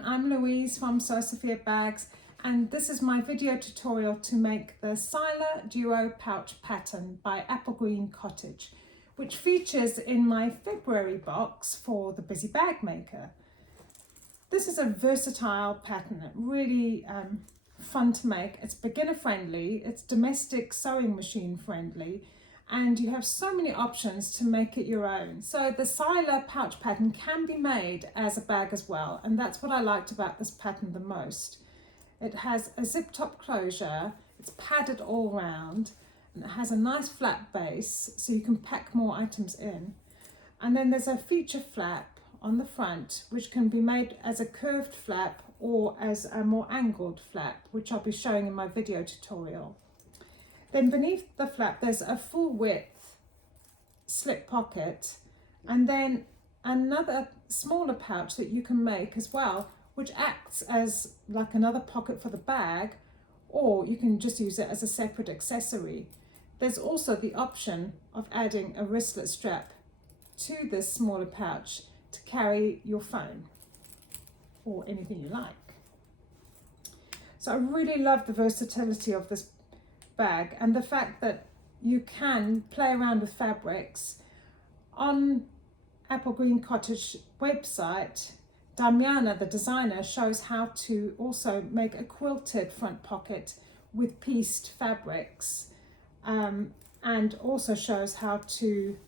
everyone, I'm Louise from Sophia Bags, and this is my video tutorial to make the Sila Duo Pouch pattern by AppleGreen Cottage, which features in my February box for the Busy Bagmaker. This is a versatile pattern, really fun to make. It's beginner friendly, it's domestic sewing machine friendly, and you have so many options to make it your own. So the Sila pouch pattern can be made as a bag as well, and that's what I liked about this pattern the most. It has a zip top closure, it's padded all round, and it has a nice flat base so you can pack more items in. And then there's a feature flap on the front which can be made as a curved flap or as a more angled flap, which I'll be showing in my video tutorial. Then beneath the flap there's a full width slip pocket, and then another smaller pouch that you can make as well, which acts as like another pocket for the bag, or you can just use it as a separate accessory. There's also the option of adding a wristlet strap to this smaller pouch to carry your phone or anything you like. So I really love the versatility of this bag and the fact that you can play around with fabrics. On AppleGreen Cottage website, Damiana, the designer, shows how to also make a quilted front pocket with pieced fabrics, and also shows how to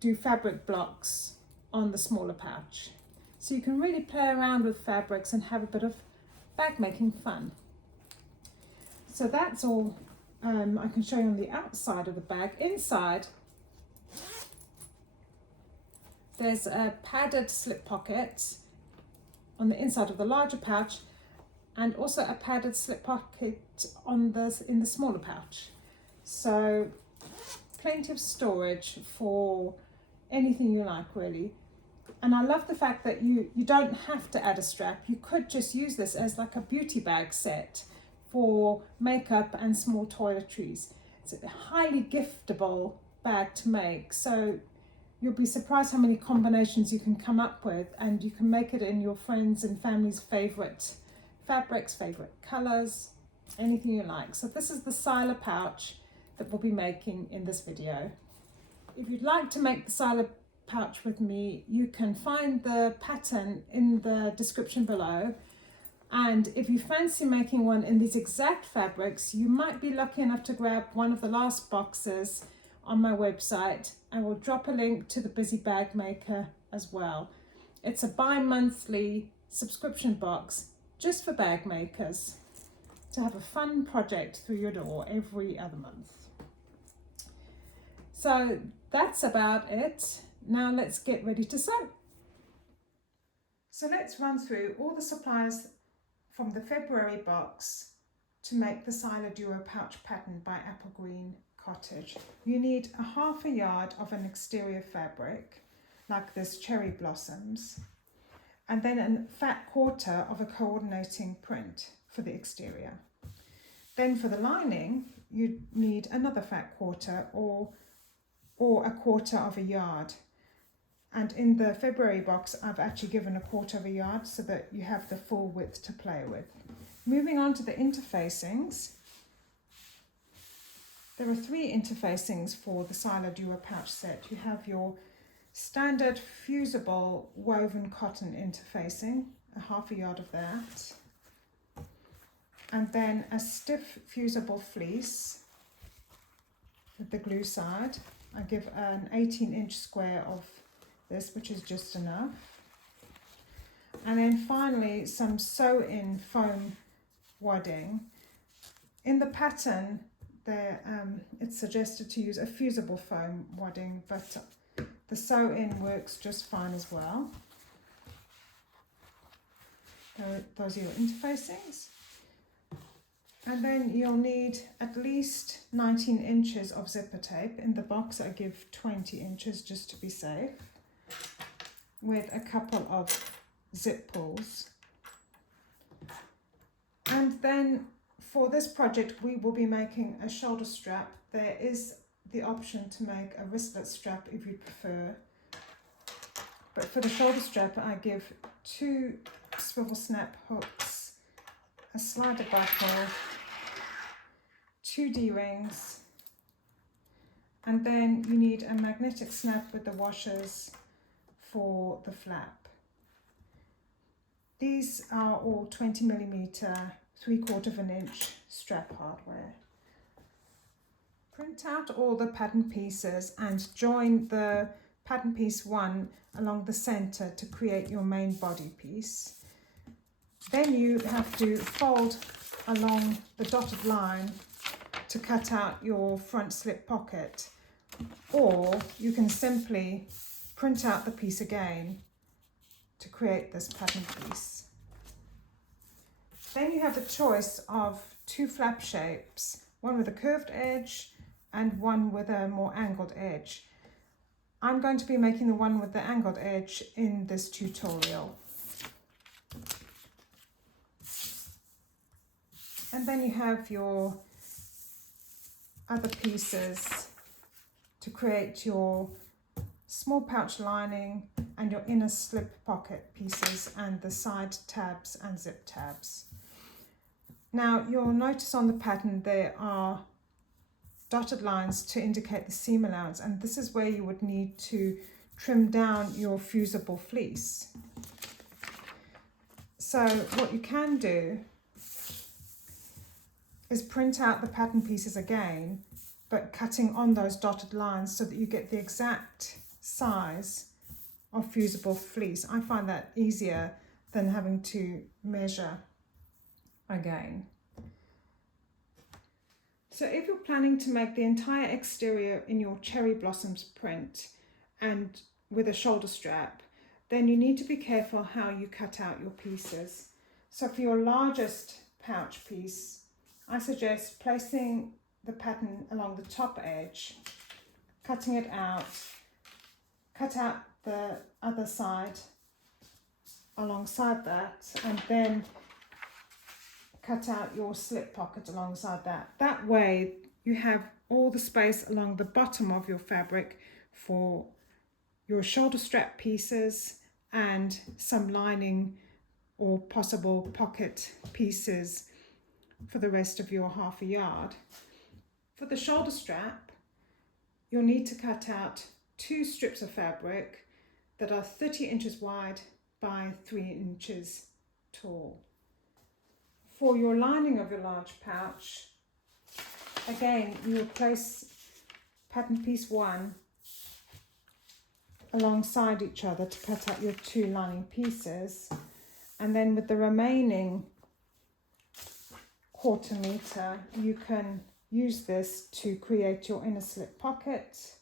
do fabric blocks on the smaller pouch. So you can really play around with fabrics and have a bit of bag making fun. So that's all I can show you on the outside of the bag. Inside, there's a padded slip pocket on the inside of the larger pouch, and also a padded slip pocket in the smaller pouch. So plenty of storage for anything you like, really. And I love the fact that you don't have to add a strap. You could just use this as like a beauty bag set for makeup and small toiletries. It's a highly giftable bag to make, so you'll be surprised how many combinations you can come up with, and you can make it in your friends and family's favorite fabrics, favorite colors, anything you like. So this is the Sila pouch that we'll be making in this video. If you'd like to make the Sila pouch with me, you can find the pattern in the description below. And if you fancy making one in these exact fabrics, you might be lucky enough to grab one of the last boxes on my website. I will drop a link to the Busy Bagmaker as well. It's a bi-monthly subscription box just for bag makers to have a fun project through your door every other month. So that's about it. Now let's get ready to sew. So let's run through all the supplies from the February box to make the Sila Duo Pouch pattern by AppleGreen Cottage. You need a half a yard of an exterior fabric, like this cherry blossoms, and then a fat quarter of a coordinating print for the exterior. Then for the lining, you need another fat quarter or a quarter of a yard. And in the February box, I've actually given a quarter of a yard so that you have the full width to play with. Moving on to the interfacings. There are 3 interfacings for the Sila Duo Pouch set. You have your standard fusible woven cotton interfacing, a half a yard of that. And then a stiff fusible fleece with the glue side. I give an 18-inch square of this, which is just enough. And then finally some sew-in foam wadding. In the pattern there, it's suggested to use a fusible foam wadding, but the sew-in works just fine as well. Those are your interfacings. And then you'll need at least 19 inches of zipper tape. In the box I give 20 inches just to be safe, with a couple of zip pulls. And then for this project we will be making a shoulder strap. There is the option to make a wristlet strap if you prefer, but for the shoulder strap I give 2 swivel snap hooks, a slider buckle, 2 D-rings, and then you need a magnetic snap with the washers for the flap. These are all 20mm 3/4 inch strap hardware. Print out all the pattern pieces and join the pattern piece 1 along the center to create your main body piece. Then you have to fold along the dotted line to cut out your front slip pocket, or you can simply print out the piece again to create this pattern piece. Then you have the choice of 2 flap shapes, one with a curved edge and one with a more angled edge. I'm going to be making the one with the angled edge in this tutorial. And then you have your other pieces to create your small pouch lining and your inner slip pocket pieces and the side tabs and zip tabs. Now you'll notice on the pattern there are dotted lines to indicate the seam allowance, and this is where you would need to trim down your fusible fleece. So what you can do is print out the pattern pieces again, but cutting on those dotted lines so that you get the exact size of fusible fleece. I find that easier than having to measure again. So if you're planning to make the entire exterior in your cherry blossoms print and with a shoulder strap, then you need to be careful how you cut out your pieces. So for your largest pouch piece, I suggest placing the pattern along the top edge, cutting it out, cut out the other side alongside that, and then cut out your slip pocket alongside that. That way you have all the space along the bottom of your fabric for your shoulder strap pieces and some lining or possible pocket pieces for the rest of your half a yard. For the shoulder strap, you'll need to cut out 2 strips of fabric that are 30 inches wide by 3 inches tall. For your lining of your large pouch, again, you will place pattern piece 1 alongside each other to cut out your 2 lining pieces, and then with the remaining 1/4 meter, you can use this to create your inner slip pocket,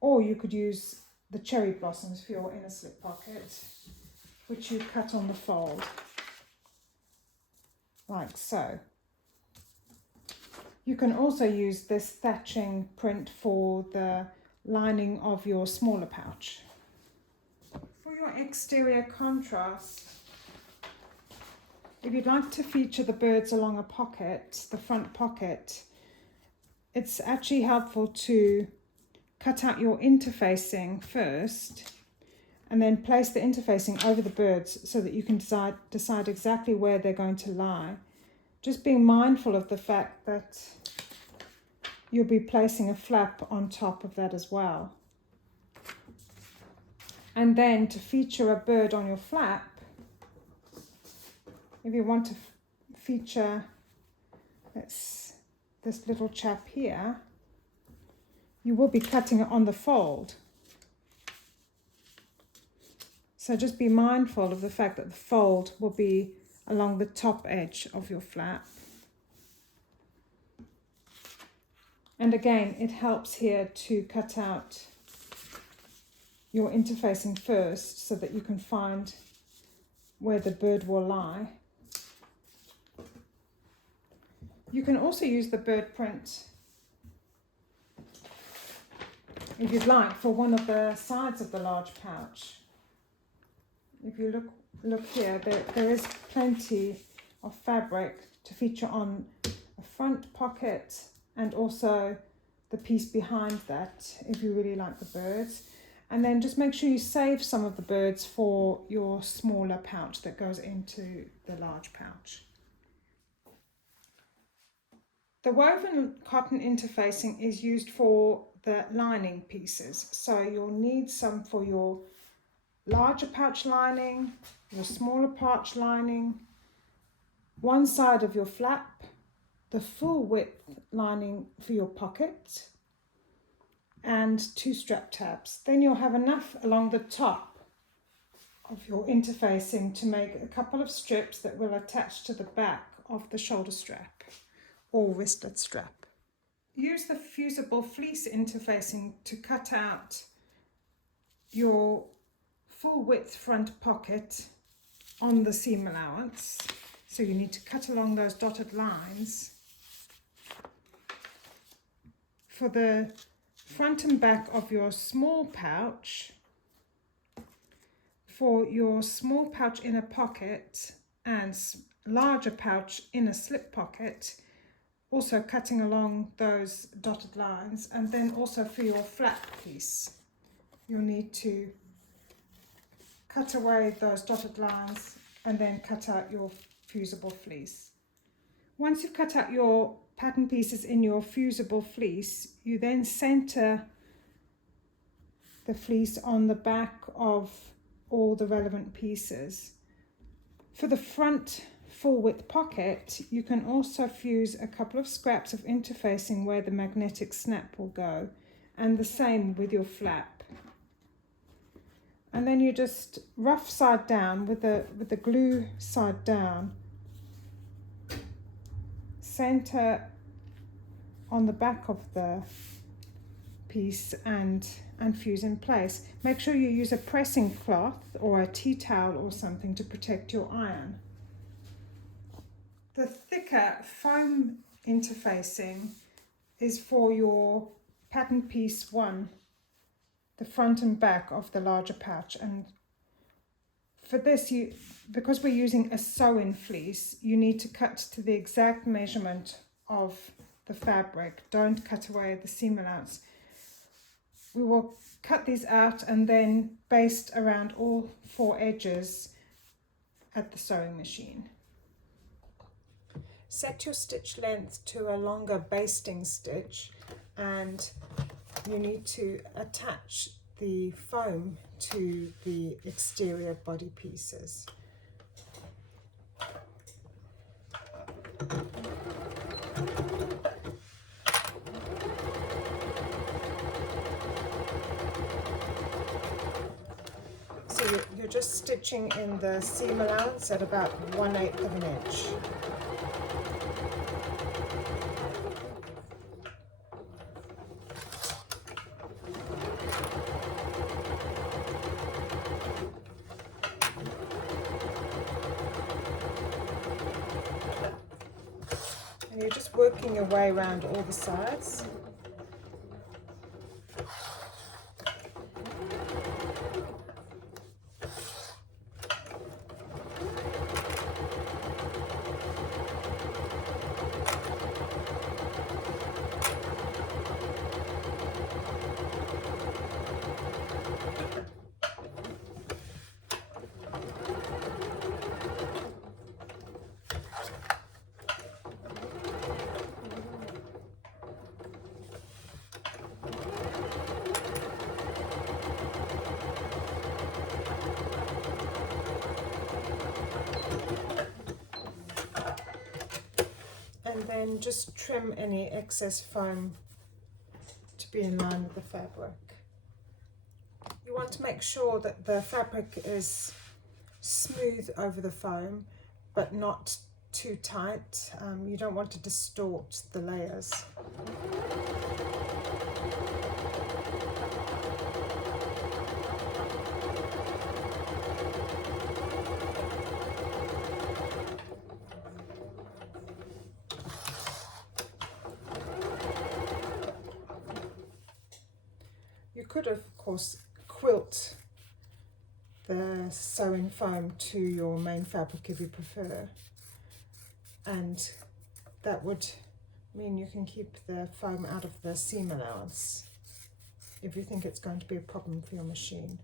or you could use the cherry blossoms for your inner slip pocket, which you cut on the fold, like so. You can also use this thatching print for the lining of your smaller pouch. For your exterior contrast, if you'd like to feature the birds along a pocket, the front pocket, it's actually helpful to cut out your interfacing first and then place the interfacing over the birds so that you can decide exactly where they're going to lie. Just being mindful of the fact that you'll be placing a flap on top of that as well. And then to feature a bird on your flap, if you want to feature this little chap here, you will be cutting it on the fold. So just be mindful of the fact that the fold will be along the top edge of your flap. And again, it helps here to cut out your interfacing first so that you can find where the bird will lie. You can also use the bird print, if you'd like, for one of the sides of the large pouch. If you look here, there is plenty of fabric to feature on a front pocket and also the piece behind that, if you really like the birds. And then just make sure you save some of the birds for your smaller pouch that goes into the large pouch. The woven cotton interfacing is used for the lining pieces. So you'll need some for your larger pouch lining, your smaller pouch lining, one side of your flap, the full width lining for your pocket, and 2 strap tabs. Then you'll have enough along the top of your interfacing to make a couple of strips that will attach to the back of the shoulder strap or wristlet strap. Use the fusible fleece interfacing to cut out your full width front pocket on the seam allowance. So you need to cut along those dotted lines. For the front and back of your small pouch, for your small pouch inner pocket and larger pouch inner slip pocket, also cutting along those dotted lines, and then also for your flap piece, you'll need to cut away those dotted lines and then cut out your fusible fleece. Once you've cut out your pattern pieces in your fusible fleece, you then center the fleece on the back of all the relevant pieces. For the front full width pocket, you can also fuse a couple of scraps of interfacing where the magnetic snap will go, and the same with your flap. And then you just rough side down with the glue side down, center on the back of the piece and fuse in place. Make sure you use a pressing cloth or a tea towel or something to protect your iron. The thicker foam interfacing is for your pattern piece 1, the front and back of the larger pouch. And for this, because we're using a sew-in fleece, you need to cut to the exact measurement of the fabric. Don't cut away the seam allowance. We will cut these out and then baste around all 4 edges at the sewing machine. Set your stitch length to a longer basting stitch, and you need to attach the foam to the exterior body pieces. So you're just stitching in the seam allowance at about 1/8 of an inch. And you're just working your way around all the sides. And then just trim any excess foam to be in line with the fabric. You want to make sure that the fabric is smooth over the foam, but not too tight. You don't want to distort the layers. You could, of course, quilt the sewing foam to your main fabric if you prefer, and that would mean you can keep the foam out of the seam allowance if you think it's going to be a problem for your machine.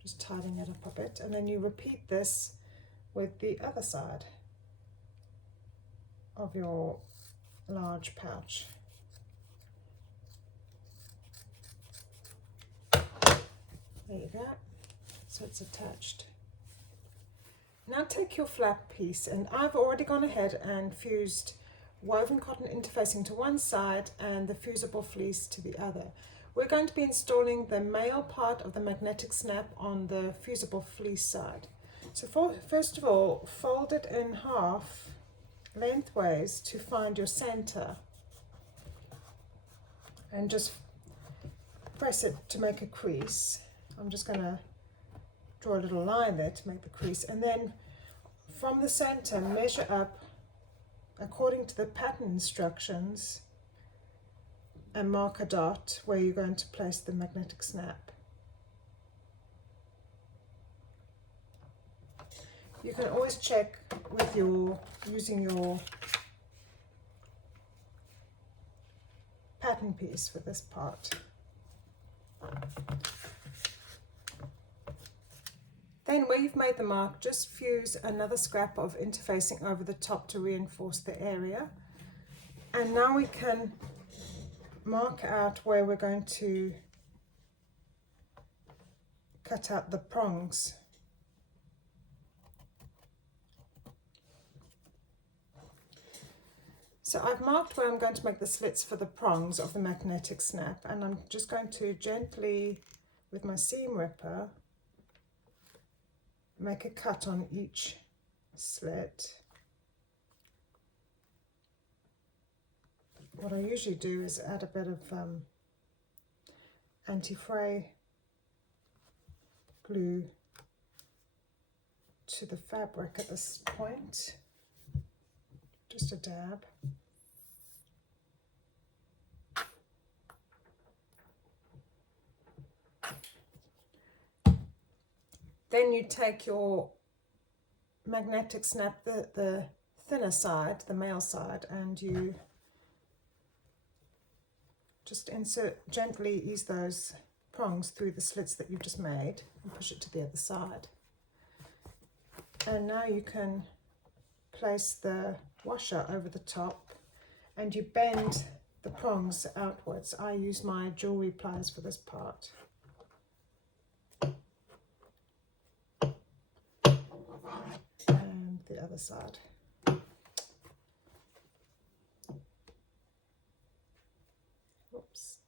Just tidying it up a bit, and then you repeat this with the other side of your large pouch. There you go, so it's attached. Now take your flap piece, and I've already gone ahead and fused woven cotton interfacing to one side and the fusible fleece to the other. We're going to be installing the male part of the magnetic snap on the fusible fleece side. So first of all, fold it in half lengthways to find your center, and just press it to make a crease. I'm just going to draw a little line there to make the crease, and then from the center measure up according to the pattern instructions and mark a dot where you're going to place the magnetic snap. You can always check with using your pattern piece for this part. Then where you've made the mark, just fuse another scrap of interfacing over the top to reinforce the area. And now we can mark out where we're going to cut out the prongs. So I've marked where I'm going to make the slits for the prongs of the magnetic snap, and I'm just going to gently, with my seam ripper, make a cut on each slit. What I usually do is add a bit of anti-fray glue to the fabric at this point, just a dab. Then you take your magnetic snap, the thinner side, the male side, and you just insert, gently ease those prongs through the slits that you've just made and push it to the other side. And now you can place the washer over the top, and you bend the prongs outwards. I use my jewelry pliers for this part. And the other side. Oops.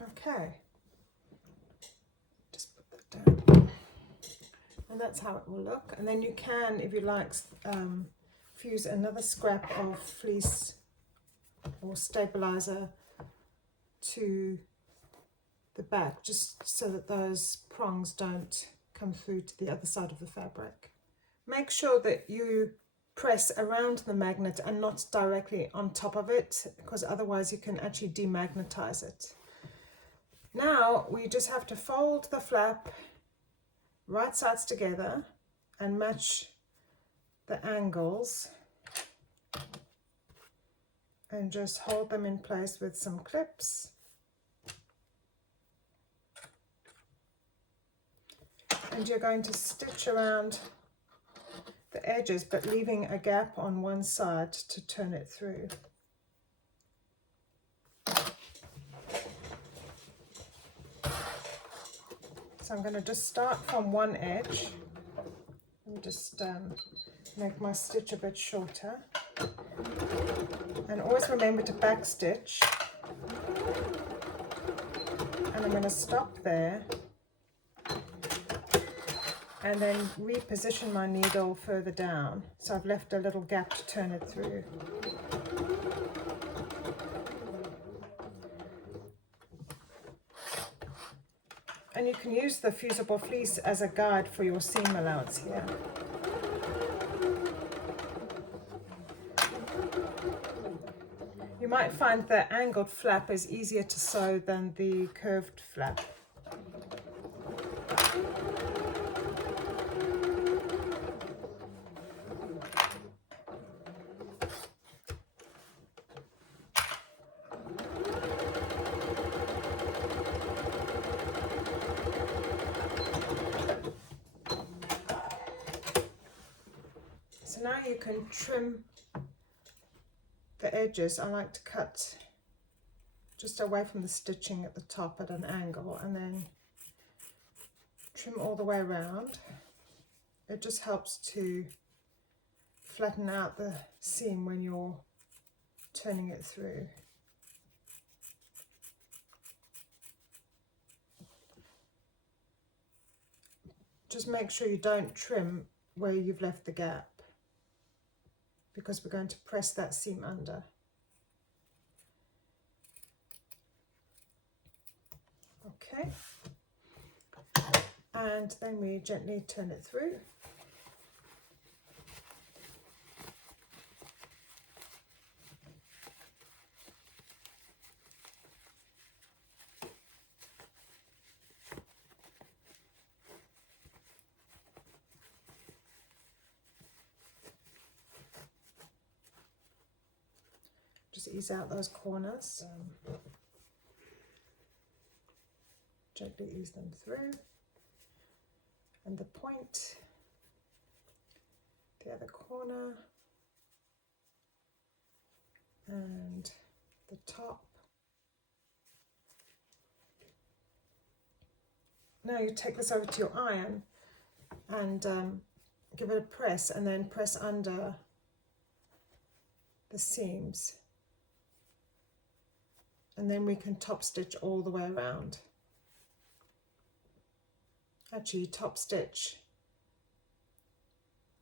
Okay. Just put that down. And that's how it will look. And then you can, if you like, fuse another scrap of fleece or stabilizer to the back, just so that those prongs don't come through to the other side of the fabric. Make sure that you press around the magnet and not directly on top of it, because otherwise you can actually demagnetize it. Now we just have to fold the flap right sides together and match the angles, and just hold them in place with some clips. And you're going to stitch around the edges, but leaving a gap on one side to turn it through. So I'm going to just start from one edge and just make my stitch a bit shorter. And always remember to back stitch. And I'm going to stop there and then reposition my needle further down. So I've left a little gap to turn it through. And you can use the fusible fleece as a guide for your seam allowance here. You might find the angled flap is easier to sew than the curved flap. So now you can trim the edges. I like to cut just away from the stitching at the top at an angle and then trim all the way around. It just helps to flatten out the seam when you're turning it through. Just make sure you don't trim where you've left the gap, because we're going to press that seam under. Okay, and then we gently turn it through. Just ease out those corners. Gently ease them through. And the point, the other corner, and the top. Now you take this over to your iron and give it a press, and then press under the seams. And then we can top stitch all the way around. Actually, top stitch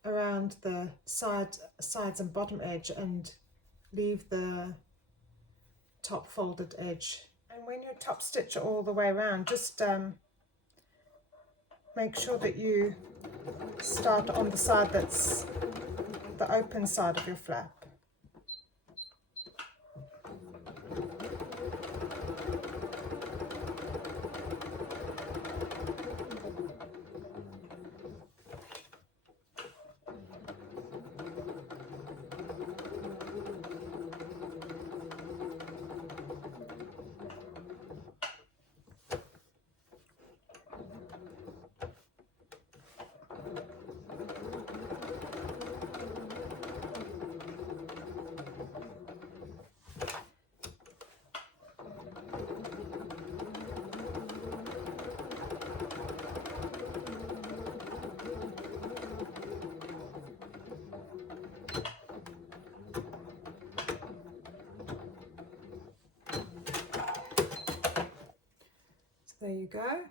around the sides and bottom edge and leave the top folded edge. And when you top stitch all the way around, just make sure that you start on the side that's the open side of your flap. There you go.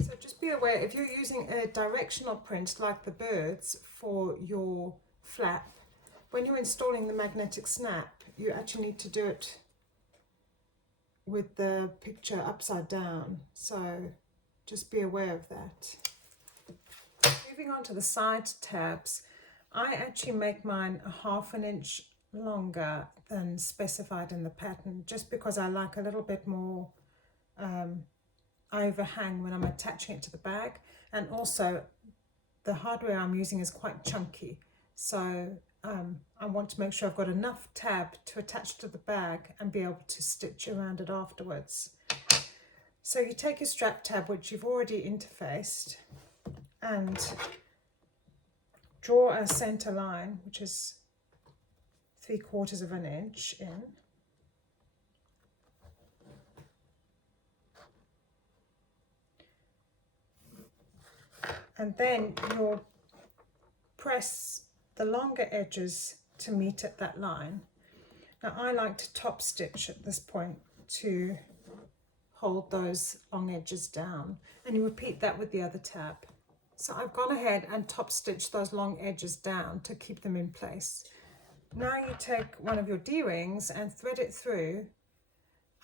So just be aware, if you're using a directional print like the birds for your flap, when you're installing the magnetic snap, you actually need to do it with the picture upside down. So just be aware of that. Moving on to the side tabs, I actually make mine a ½ inch longer than specified in the pattern, just because I like a little bit more overhang when I'm attaching it to the bag, and also the hardware I'm using is quite chunky, so I want to make sure I've got enough tab to attach to the bag and be able to stitch around it afterwards. So you take your strap tab, which you've already interfaced, and draw a center line, which is 3/4 of an inch in. And then you'll press the longer edges to meet at that line. Now I like to top stitch at this point to hold those long edges down, and you repeat that with the other tab. So I've gone ahead and top stitched those long edges down to keep them in place. Now you take one of your D-rings and thread it through,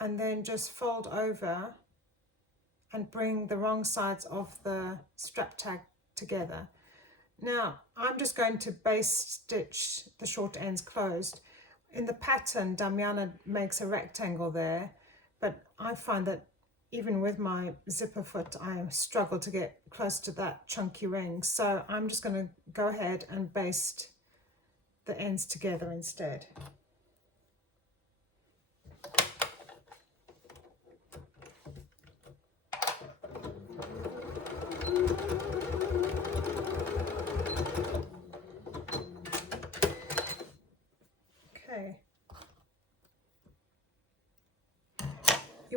and then just fold over and bring the wrong sides of the strap tag together. Now I'm just going to base stitch the short ends closed. In the pattern, Damiana makes a rectangle there, but I find that even with my zipper foot, I struggle to get close to that chunky ring. So I'm just going to go ahead and baste the ends together instead.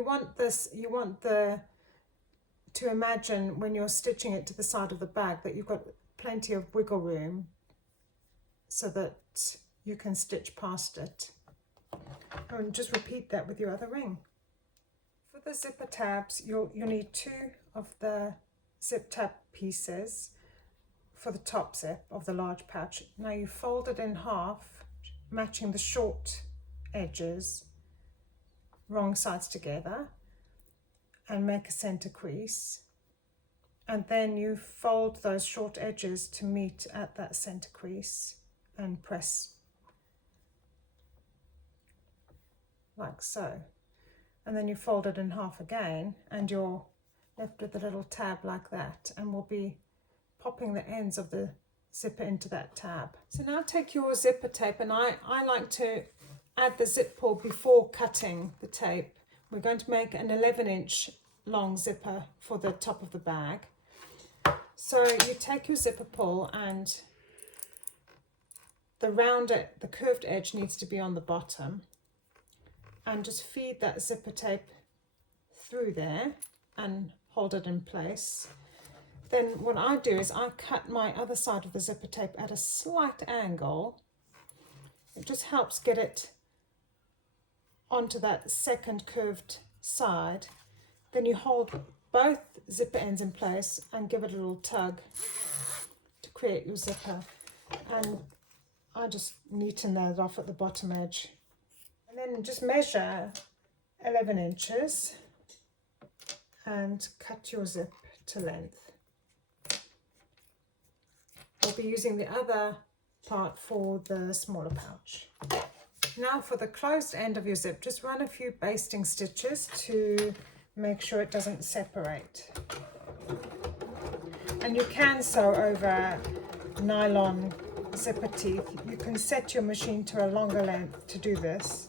want to imagine when you're stitching it to the side of the bag that you've got plenty of wiggle room so that you can stitch past it. And just repeat that with your other ring. For the zipper tabs, you'll need 2 of the zip tab pieces for the top zip of the large pouch. Now you fold it in half, matching the short edges, wrong sides together, and make a center crease. And then you fold those short edges to meet at that center crease and press like so. And then you fold it in half again and you're left with a little tab like that, and we'll be popping the ends of the zipper into that tab. So now take your zipper tape, and I like to add the zip pull before cutting the tape. We're going to make an 11-inch long zipper for the top of the bag. So you take your zipper pull, and the curved edge needs to be on the bottom, and just feed that zipper tape through there and hold it in place. Then what I do is I cut my other side of the zipper tape at a slight angle. It just helps get it onto that second curved side. Then you hold both zipper ends in place and give it a little tug to create your zipper. And I just neaten that off at the bottom edge. And then just measure 11 inches and cut your zip to length. I'll be using the other part for the smaller pouch. Now for the closed end of your zip, just run a few basting stitches to make sure it doesn't separate. And you can sew over nylon zipper teeth. You can set your machine to a longer length to do this,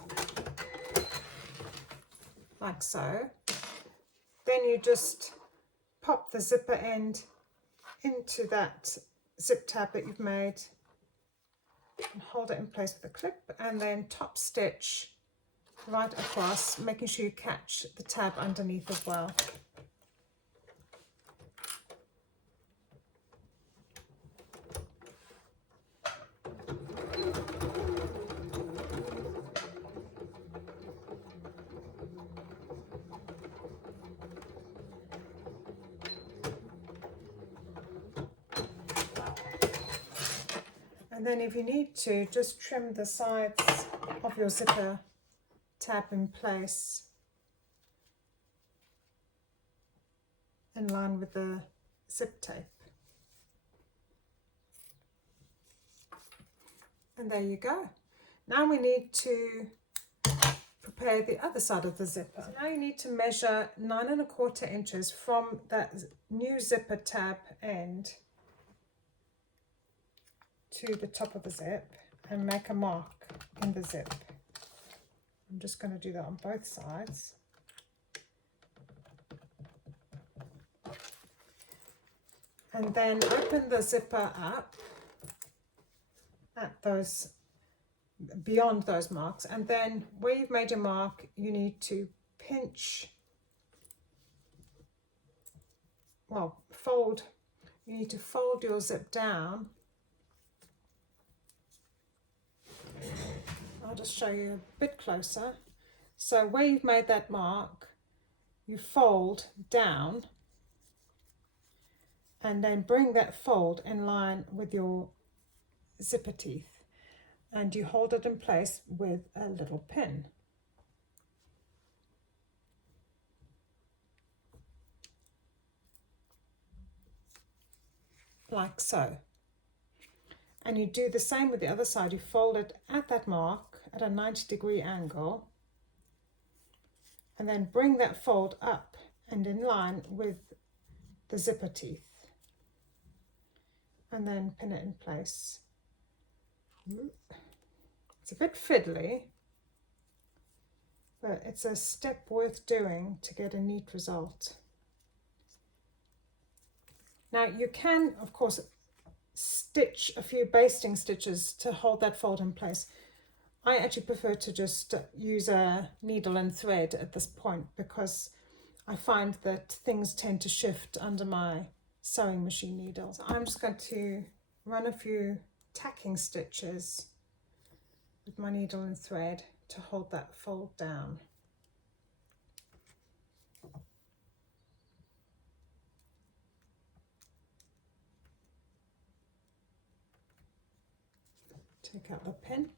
like so. Then you just pop the zipper end into that zip tab that you've made and hold it in place with a clip, and then top stitch right across, making sure you catch the tab underneath as well. And then if you need to, just trim the sides of your zipper tab in place in line with the zip tape. And there you go. Now we need to prepare the other side of the zipper. So now you need to measure 9 1/4 inches from that new zipper tab end to the top of the zip and make a mark in the zip. I'm just going to do that on both sides. And then open the zipper up at those, beyond those marks, and then where you've made your mark, you need to pinch, well, fold, you need to fold your zip down. I'll just show you a bit closer. So where you've made that mark, you fold down and then bring that fold in line with your zipper teeth, and you hold it in place with a little pin. Like so. And you do the same with the other side. You fold it at that mark at a 90-degree angle, and then bring that fold up and in line with the zipper teeth, and then pin it in place. It's a bit fiddly, but it's a step worth doing to get a neat result. Now you can, of course, stitch a few basting stitches to hold that fold in place. I actually prefer to just use a needle and thread at this point because I find that things tend to shift under my sewing machine needle. So I'm just going to run a few tacking stitches with my needle and thread to hold that fold down. Take out the pin.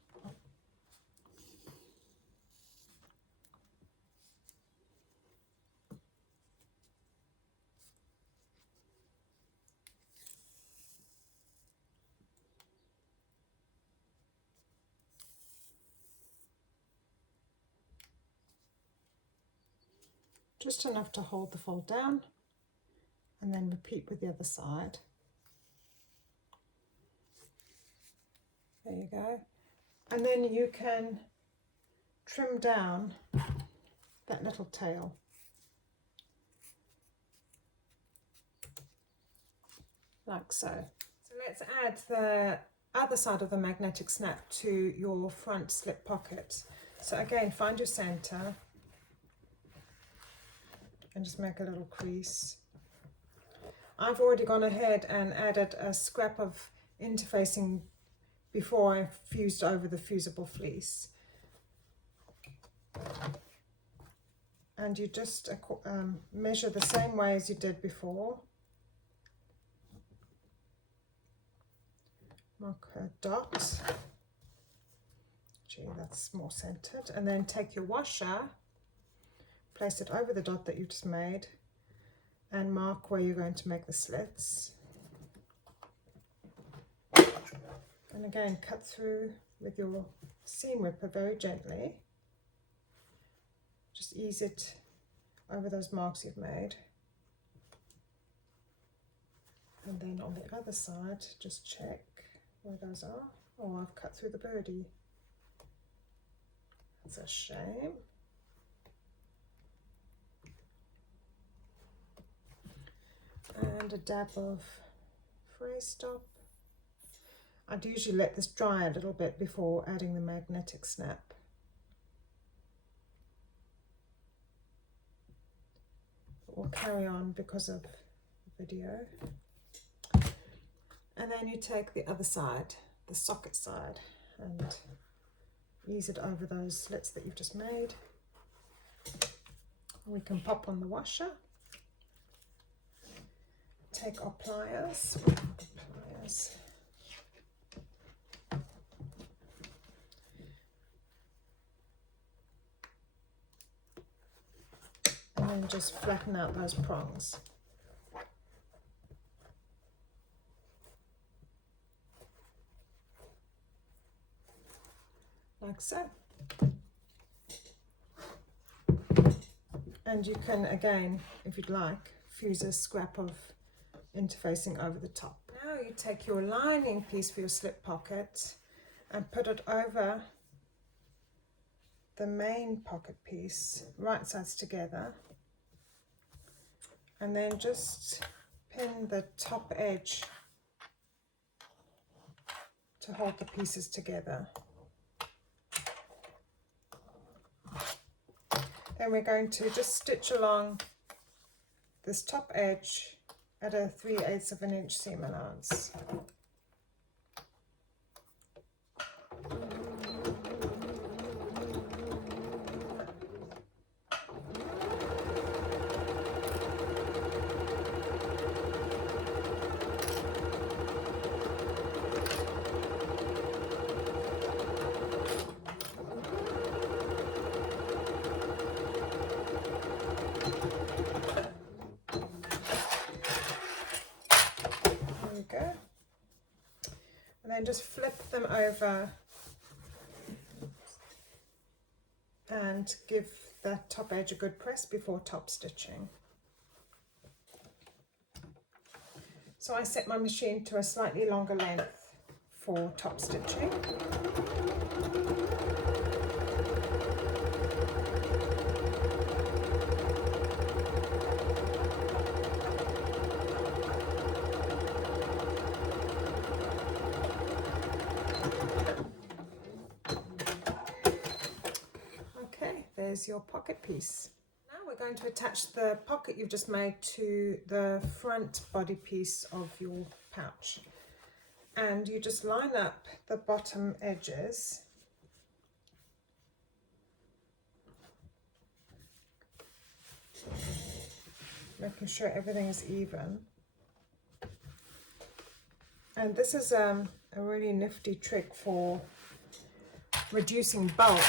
Just enough to hold the fold down, and then repeat with the other side. There you go. And then you can trim down that little tail. Like so. So let's add the other side of the magnetic snap to your front slip pocket. So again, find your center and just make a little crease. I've already gone ahead and added a scrap of interfacing before I fused over the fusible fleece. And you just measure the same way as you did before. Mark a dot. Gee, that's more centered. And then take your washer, place it over the dot that you just made, and mark where you're going to make the slits. And again, cut through with your seam ripper very gently. Just ease it over those marks you've made. And then on the other side, just check where those are. Oh, I've cut through the birdie. That's a shame. And a dab of fray stop. I'd usually let this dry a little bit before adding the magnetic snap. But we'll carry on because of the video. And then you take the other side, the socket side, and ease it over those slits that you've just made. We can pop on the washer. Take our pliers. And then just flatten out those prongs. Like so. And you can, again, if you'd like, fuse a scrap of interfacing over the top. Now you take your lining piece for your slip pocket and put it over the main pocket piece, right sides together, and then just pin the top edge to hold the pieces together. Then we're going to just stitch along this top edge at a 3/8 of an inch seam allowance. Go. And then just flip them over and give that top edge a good press before top stitching. So I set my machine to a slightly longer length for top stitching. there's your pocket piece. Now we're going to attach the pocket you've just made to the front body piece of your pouch. And you just line up the bottom edges. Making sure everything is even. And this is a really nifty trick for reducing bulk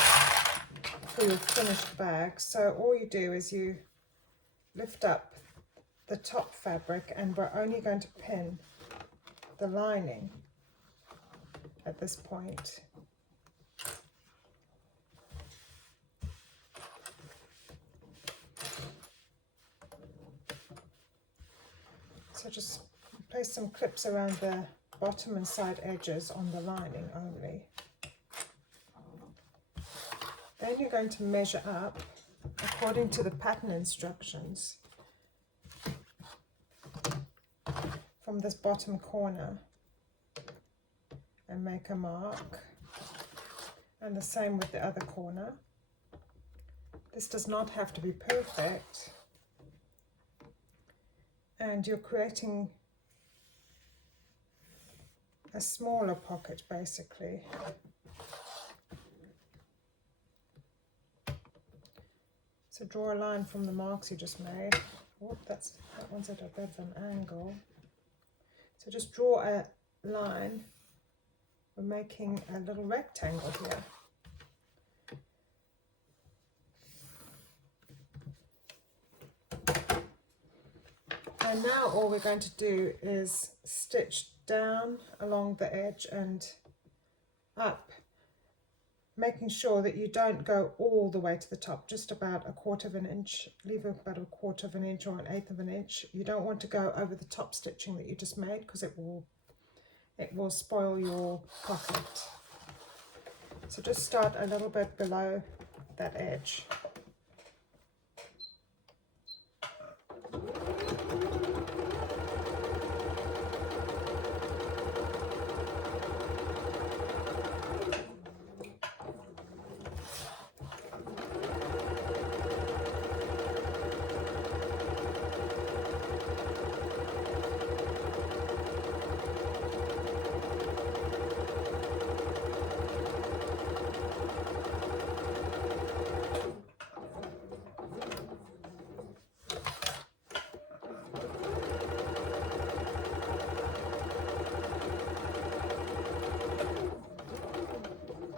for your finished bag. So all you do is you lift up the top fabric, and we're only going to pin the lining at this point. So just place some clips around the bottom and side edges on the lining only. Then you're going to measure up according to the pattern instructions from this bottom corner and make a mark, and the same with the other corner. This does not have to be perfect, and you're creating a smaller pocket basically. So draw a line from the marks you just made. Oh, that one's at a bit of an angle. So just draw a line. We're making a little rectangle here. And now all we're going to do is stitch down along the edge and up, making sure that you don't go all the way to the top, just about 1/4 of an inch. Leave about 1/4 of an inch or 1/8 of an inch. You don't want to go over the top stitching that you just made, because it will spoil your pocket. So just start a little bit below that edge.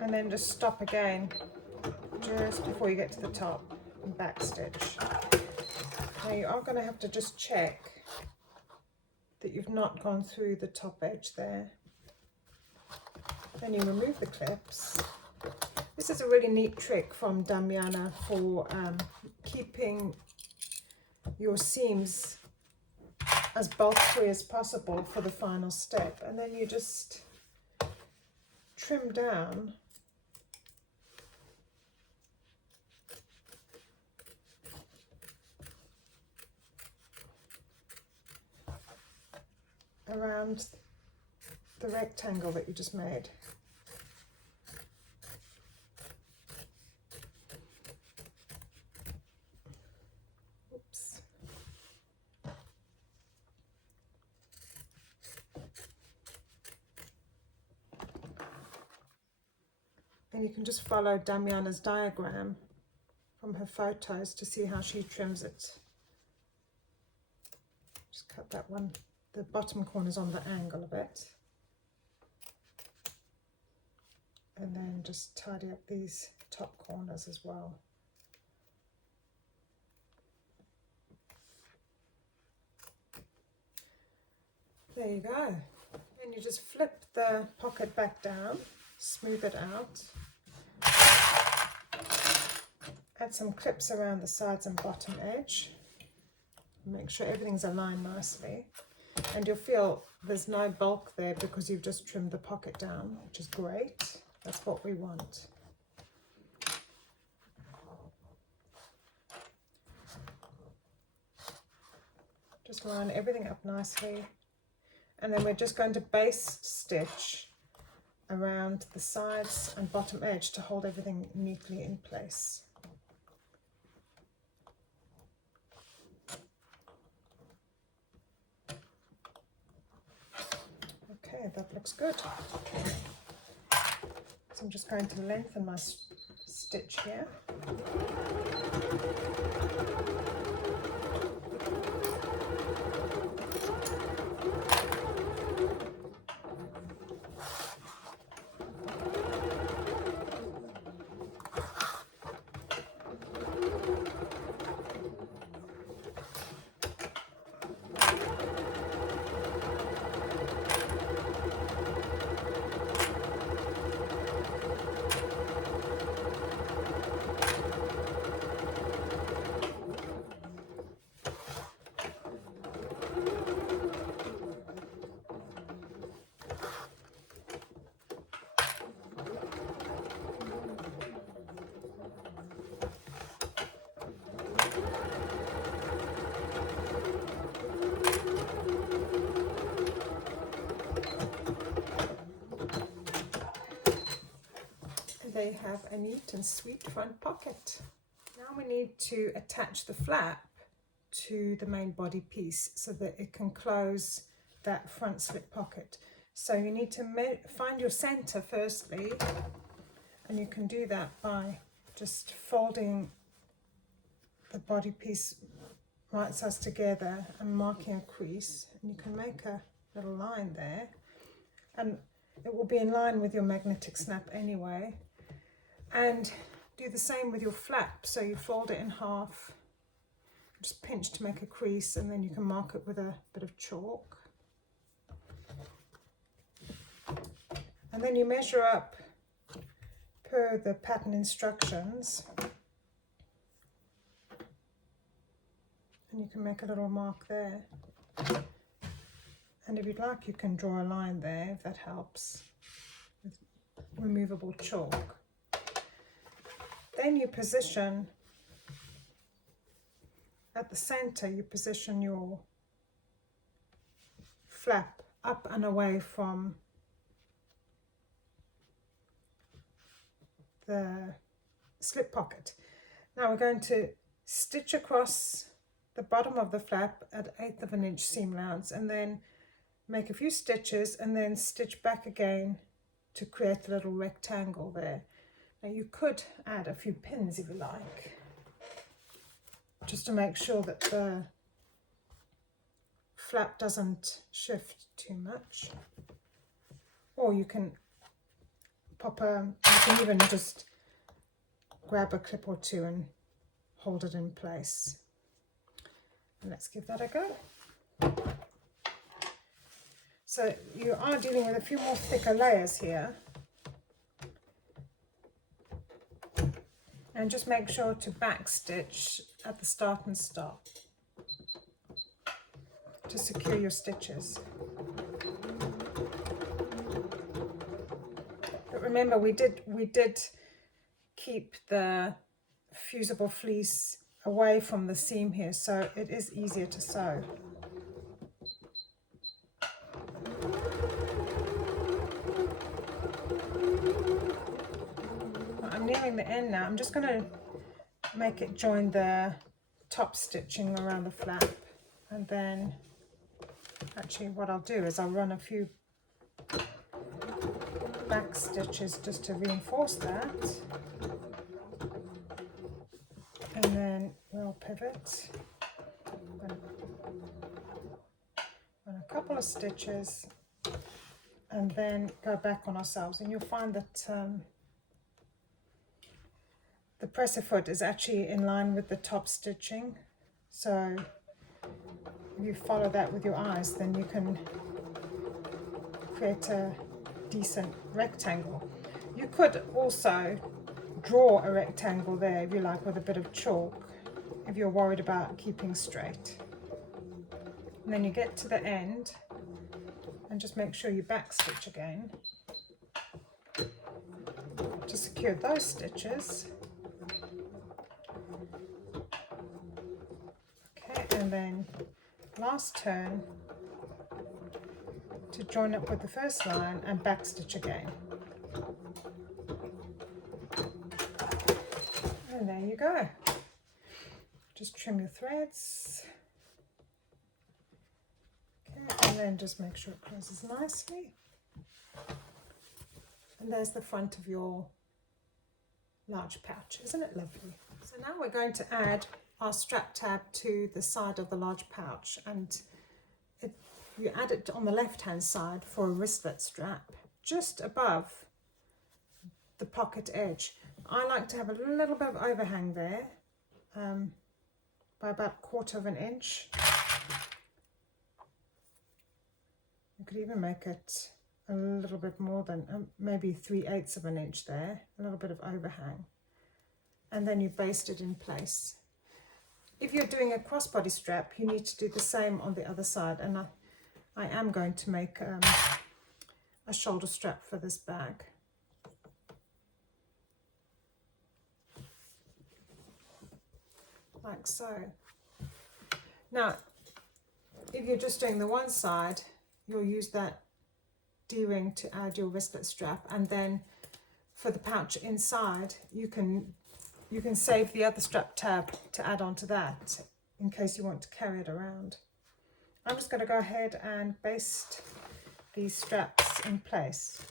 And then just stop again just before you get to the top and back stitch. Now you are going to have to just check that you've not gone through the top edge there. Then you remove the clips. This is a really neat trick from Damiana for keeping your seams as bulk free as possible for the final step. And then you just trim down around the rectangle that you just made. Oops. And you can just follow Damiana's diagram from her photos to see how she trims it. Just cut that one, the bottom corners on the angle a bit. And then just tidy up these top corners as well. There you go. Then you just flip the pocket back down, smooth it out. Add some clips around the sides and bottom edge. Make sure everything's aligned nicely. And you'll feel there's no bulk there because you've just trimmed the pocket down, which is great. That's what we want. Just line everything up nicely. And then we're just going to baste stitch around the sides and bottom edge to hold everything neatly in place. Okay, that looks good. So I'm just going to lengthen my stitch here. They have a neat and sweet front pocket. Now we need to attach the flap to the main body piece so that it can close that front slip pocket. So you need to find your center firstly, and you can do that by just folding the body piece right sides together and marking a crease, and you can make a little line there, and it will be in line with your magnetic snap anyway. And do the same with your flap, so you fold it in half, just pinch to make a crease, and then you can mark it with a bit of chalk. And then you measure up per the pattern instructions, and you can make a little mark there. And if you'd like, you can draw a line there if that helps, with removable chalk. Then you position, at the center, you position your flap up and away from the slip pocket. Now we're going to stitch across the bottom of the flap at 1/8 of an inch seam allowance, and then make a few stitches and then stitch back again to create a little rectangle there. Now you could add a few pins if you like, just to make sure that the flap doesn't shift too much. Or you can you can even just grab a clip or two and hold it in place. And let's give that a go. So you are dealing with a few more thicker layers here. And just make sure to back stitch at the start and stop to secure your stitches. But remember, we did keep the fusible fleece away from the seam here, so it is easier to sew. I'm nearing the end now. I'm just going to make it join the top stitching around the flap, and then actually what I'll do is I'll run a few back stitches just to reinforce that, and then we'll pivot, run a couple of stitches, and then go back on ourselves, and you'll find that the presser foot is actually in line with the top stitching. So if you follow that with your eyes, then you can create a decent rectangle. You could also draw a rectangle there if you like, with a bit of chalk, if you're worried about keeping straight. And then you get to the end and just make sure you back stitch again to secure those stitches. Okay, and then last turn to join up with the first line and back stitch again. And there you go. Just trim your threads. Okay, and then just make sure it closes nicely. And there's the front of your large pouch. Isn't it lovely? So now we're going to add our strap tab to the side of the large pouch, and you add it on the left hand side for a wristlet strap just above the pocket edge. I like to have a little bit of overhang there, by about 1/4 of an inch. You could even make it a little bit more than maybe 3/8 of an inch there, a little bit of overhang, and then you baste it in place. If you're doing a crossbody strap, you need to do the same on the other side, and I am going to make a shoulder strap for this bag. Like so. Now, if you're just doing the one side, you'll use that D-ring to add your wristlet strap, and then for the pouch inside, you can save the other strap tab to add on to that in case you want to carry it around. I'm just going to go ahead and baste these straps in place.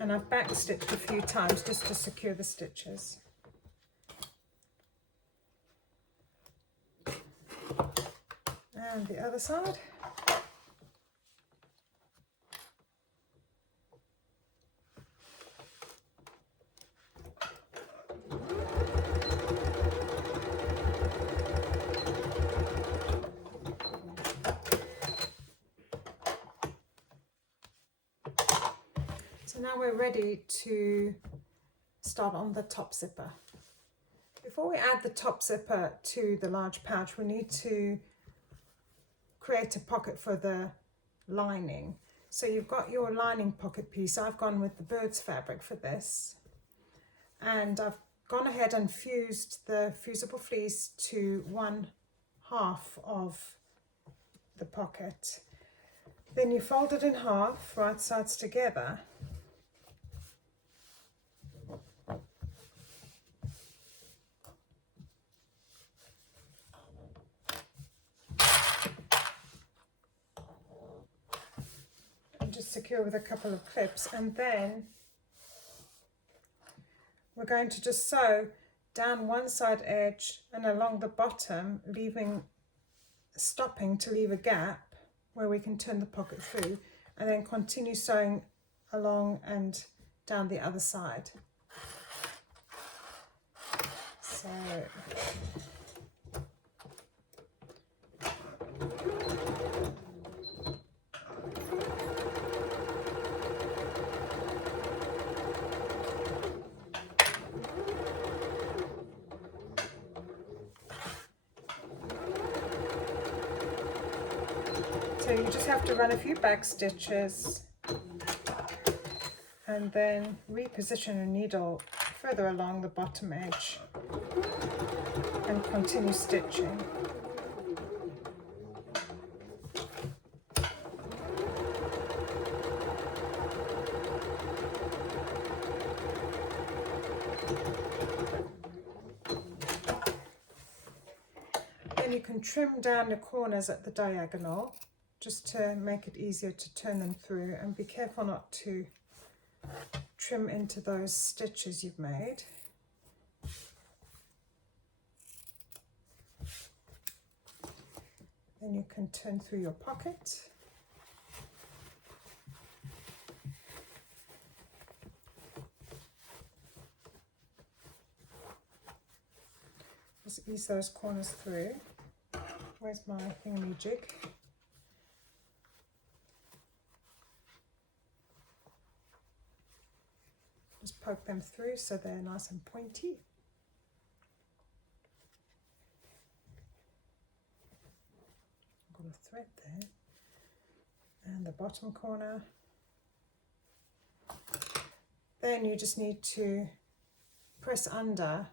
And I've back stitched a few times just to secure the stitches. And the other side. So now we're ready to start on the top zipper. Before we add the top zipper to the large pouch, we need to create a pocket for the lining. So you've got your lining pocket piece. I've gone with the bird's fabric for this, and I've gone ahead and fused the fusible fleece to 1/2 of the pocket. Then you fold it in half, right sides together, and just secure with a couple of clips, and then we're going to just sew down one side edge and along the bottom, stopping to leave a gap where we can turn the pocket through, and then continue sewing along and down the other side. So you just have to run a few back stitches and then reposition a needle further along the bottom edge and continue stitching. Then you can trim down the corners at the diagonal just to make it easier to turn them through, and be careful not to trim into those stitches you've made. Then you can turn through your pocket. Just ease those corners through. Where's my thingamajig? Just poke them through so they're nice and pointy. I've got a thread there. And the bottom corner. Then you just need to press under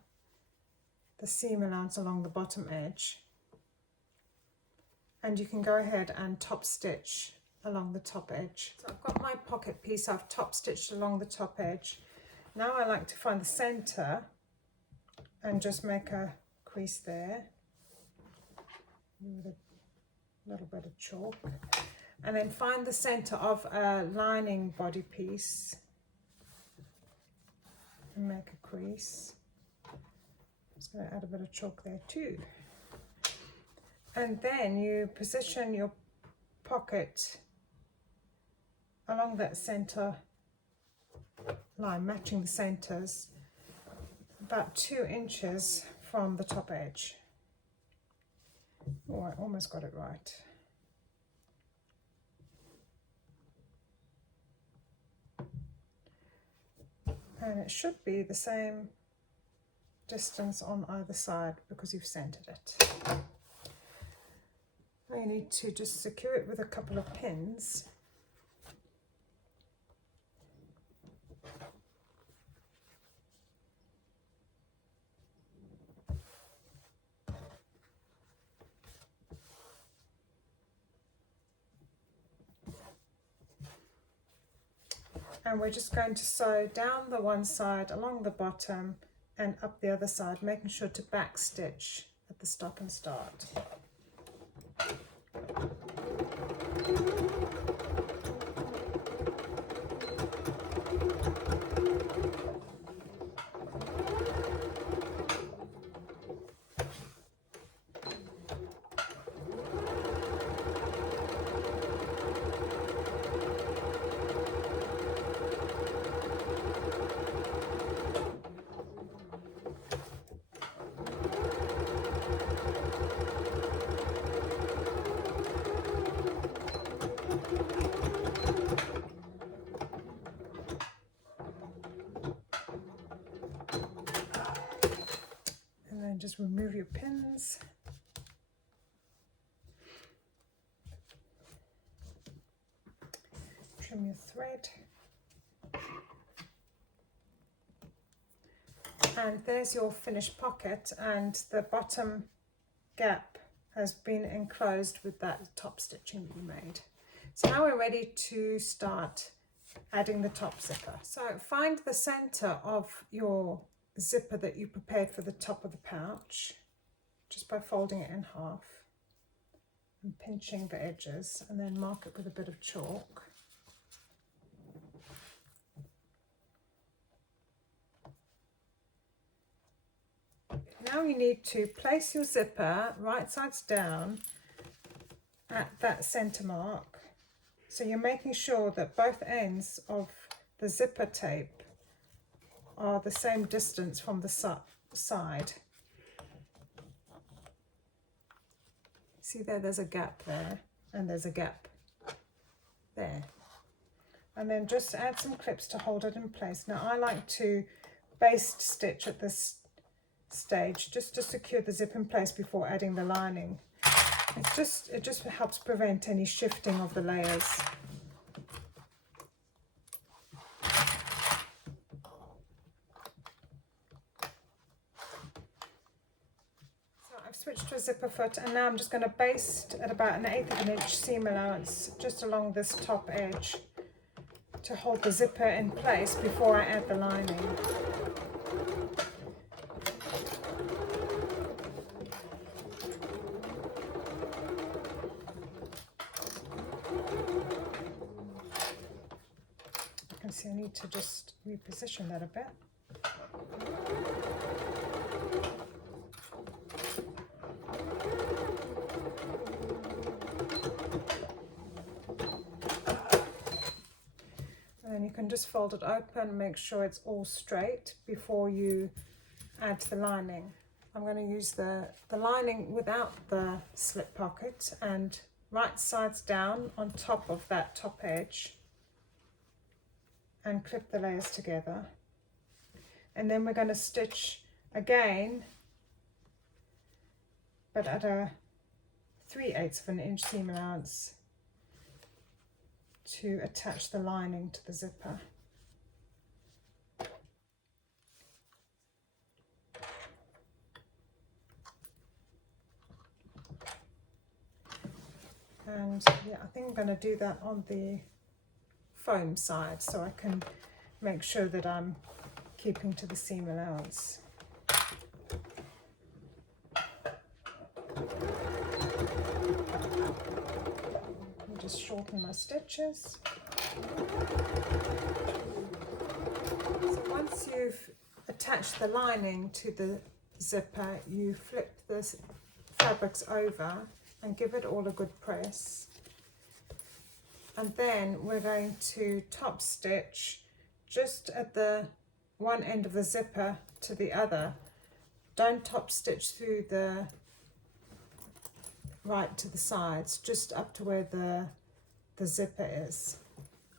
the seam allowance along the bottom edge, and you can go ahead and top stitch along the top edge. So I've got my pocket piece, I've top stitched along the top edge. Now I like to find the center and just make a crease there with a little bit of chalk, and then find the center of a lining body piece and make a crease. I'm just going to add a bit of chalk there too. And then you position your pocket along that center line, matching the centers, about 2 inches from the top edge. Oh, I almost got it right. And it should be the same distance on either side because you've centered it. Now you need to just secure it with a couple of pins. And we're just going to sew down the one side along the bottom and up the other side, making sure to back stitch at the stop and start. Just remove your pins. Trim your thread. And there's your finished pocket, and the bottom gap has been enclosed with that top stitching that you made. So now we're ready to start adding the top zipper. So find the center of your zipper that you prepared for the top of the pouch just by folding it in half and pinching the edges, and then mark it with a bit of chalk. Now you need to place your zipper right sides down at that center mark, so you're making sure that both ends of the zipper tape are the same distance from the side. See there, there's a gap there, and there's a gap there. And then just add some clips to hold it in place. Now I like to baste stitch at this stage just to secure the zip in place before adding the lining. It just helps prevent any shifting of the layers. Switch to a zipper foot, and now I'm just going to baste at about 1/8 of an inch seam allowance just along this top edge to hold the zipper in place before I add the lining. You can see I need to just reposition that a bit. And you can just fold it open and make sure it's all straight before you add the lining. I'm going to use the lining without the slip pocket and right sides down on top of that top edge and clip the layers together. And then we're going to stitch again, but at a 3/8 of an inch seam allowance to attach the lining to the zipper. And yeah, I think I'm going to do that on the foam side so I can make sure that I'm keeping to the seam allowance. just shorten my stitches. So once you've attached the lining to the zipper, you flip the fabrics over and give it all a good press. And then we're going to top stitch just at the one end of the zipper to the other. Don't top stitch through the right to the sides, just up to where the zipper is.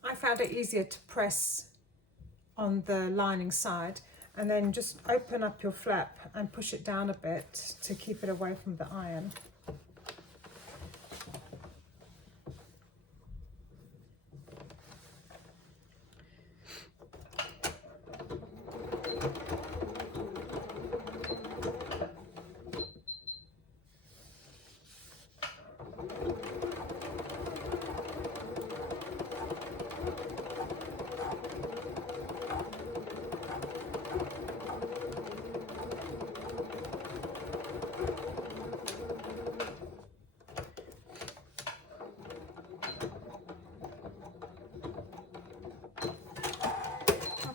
I found it easier to press on the lining side and then just open up your flap and push it down a bit to keep it away from the iron.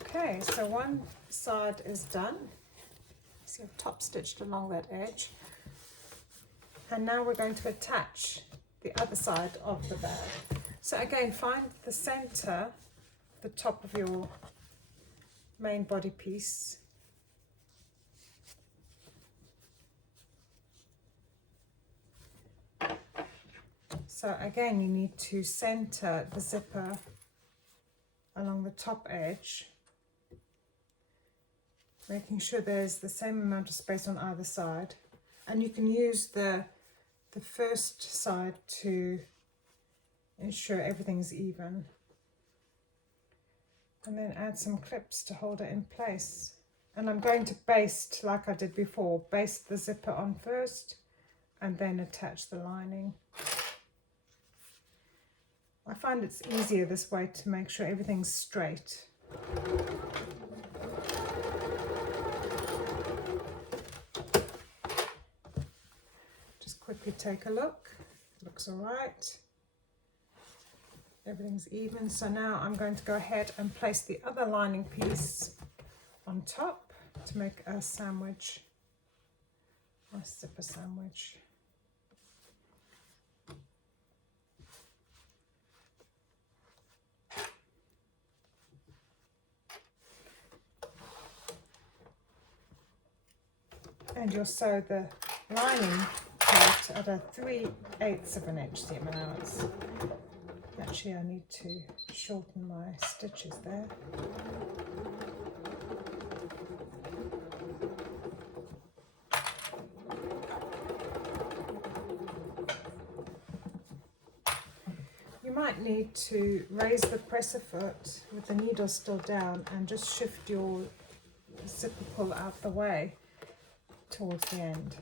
Okay, so one side is done. See, I've top stitched along that edge. And now we're going to attach the other side of the bag. So again, find the center, the top of your main body piece. So again, you need to center the zipper along the top edge, making sure there's the same amount of space on either side. And you can use the first side to ensure everything's even. And then add some clips to hold it in place. And I'm going to baste, like I did before, baste the zipper on first and then attach the lining. I find it's easier this way to make sure everything's straight. Just quickly take a look. Looks all right. Everything's even. So now I'm going to go ahead and place the other lining piece on top to make a sandwich, a zipper sandwich. And you'll sew the lining part at a 3/8 of an inch seam allowance. Actually, I need to shorten my stitches there. You might need to raise the presser foot with the needle still down and just shift your zipper pull out the way towards the end.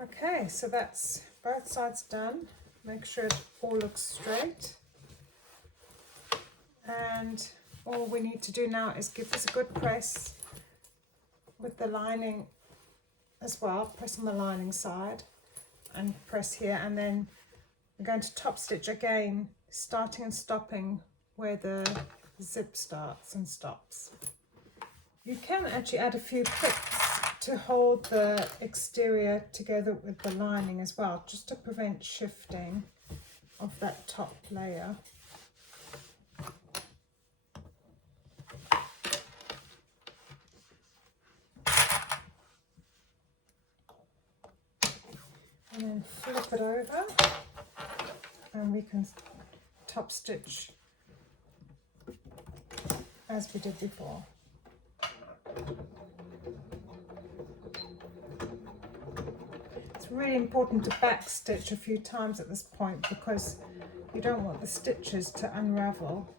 Okay, so that's both sides done. Make sure it all looks straight. And all we need to do now is give this a good press with the lining as well. Press on the lining side and press here, and then we're going to top stitch again, starting and stopping where the zip starts and stops. You can actually add a few clips to hold the exterior together with the lining as well, just to prevent shifting of that top layer. And then flip it over and we can top stitch as we did before. It's really important to back stitch a few times at this point because you don't want the stitches to unravel.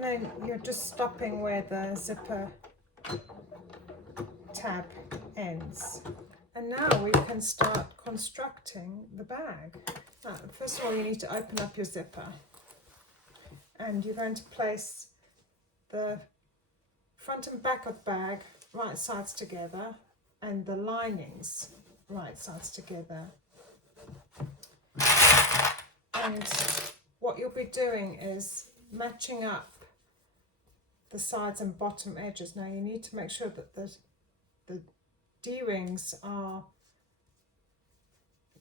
And then you're just stopping where the zipper tab ends. And now we can start constructing the bag. Now, first of all, you need to open up your zipper, and you're going to place the front and back of the bag right sides together and the linings right sides together. And what you'll be doing is matching up the sides and bottom edges. Now you need to make sure that the D-rings are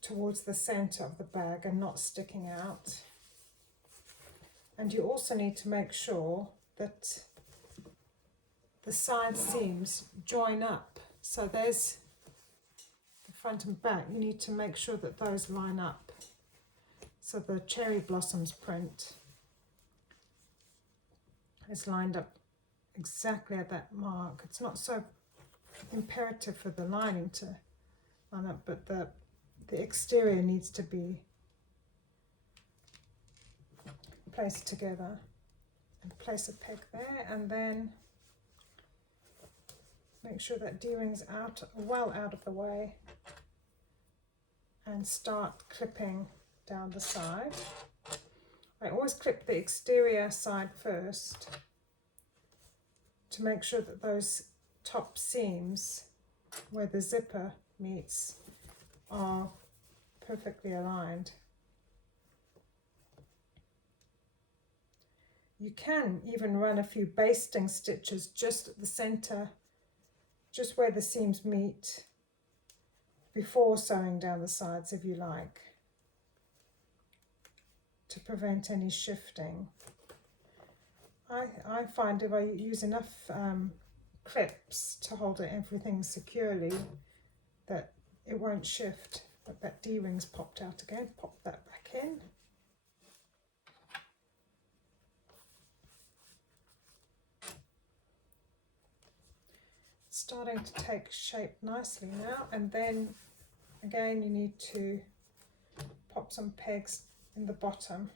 towards the center of the bag and not sticking out. And you also need to make sure that the side seams join up. So there's the front and back. You need to make sure that those line up. So the cherry blossoms print is lined up exactly at that mark. It's not so imperative for the lining to line up, but the exterior needs to be placed together. And place a peg there, and then make sure that D-ring's well out of the way, and start clipping down the side. I always clip the exterior side first to make sure that those top seams where the zipper meets are perfectly aligned. You can even run a few basting stitches just at the center, just where the seams meet, before sewing down the sides if you like, to prevent any shifting. I find if I use enough clips to hold everything securely that it won't shift. But that D-ring's popped out again. Pop that back in. It's starting to take shape nicely now, and then again you need to pop some pegs in the bottom.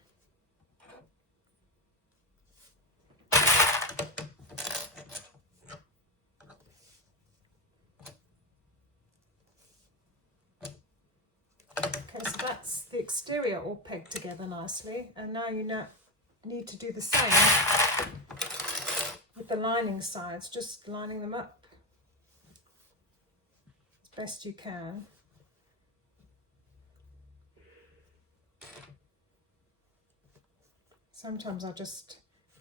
Okay, so that's the exterior all pegged together nicely, and now you need to do the same with the lining sides, just lining them up as best you can. Sometimes I just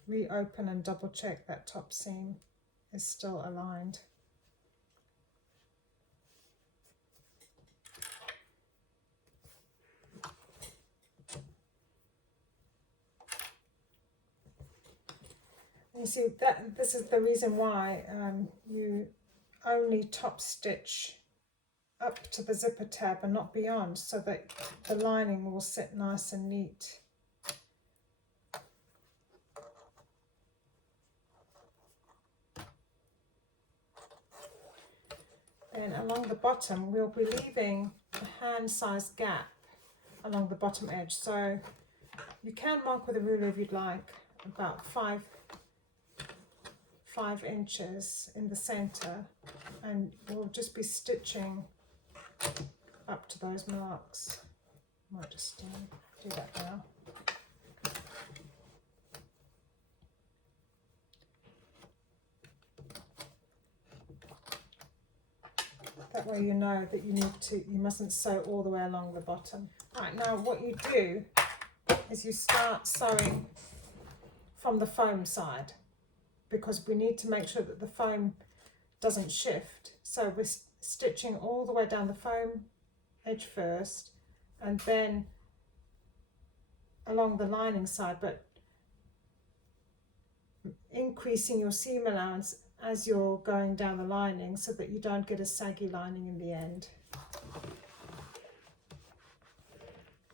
reopen and double check that top seam is still aligned. You see that this is the reason why you only top stitch up to the zipper tab and not beyond, so that the lining will sit nice and neat. Then along the bottom we'll be leaving a hand-sized gap along the bottom edge, so you can mark with a ruler if you'd like, about 5 inches in the center, and we'll just be stitching up to those marks. I might just do that now. That way you know that you mustn't sew all the way along the bottom. Right, now what you do is you start sewing from the foam side, because we need to make sure that the foam doesn't shift. So we're stitching all the way down the foam edge first, and then along the lining side, but increasing your seam allowance as you're going down the lining so that you don't get a saggy lining in the end.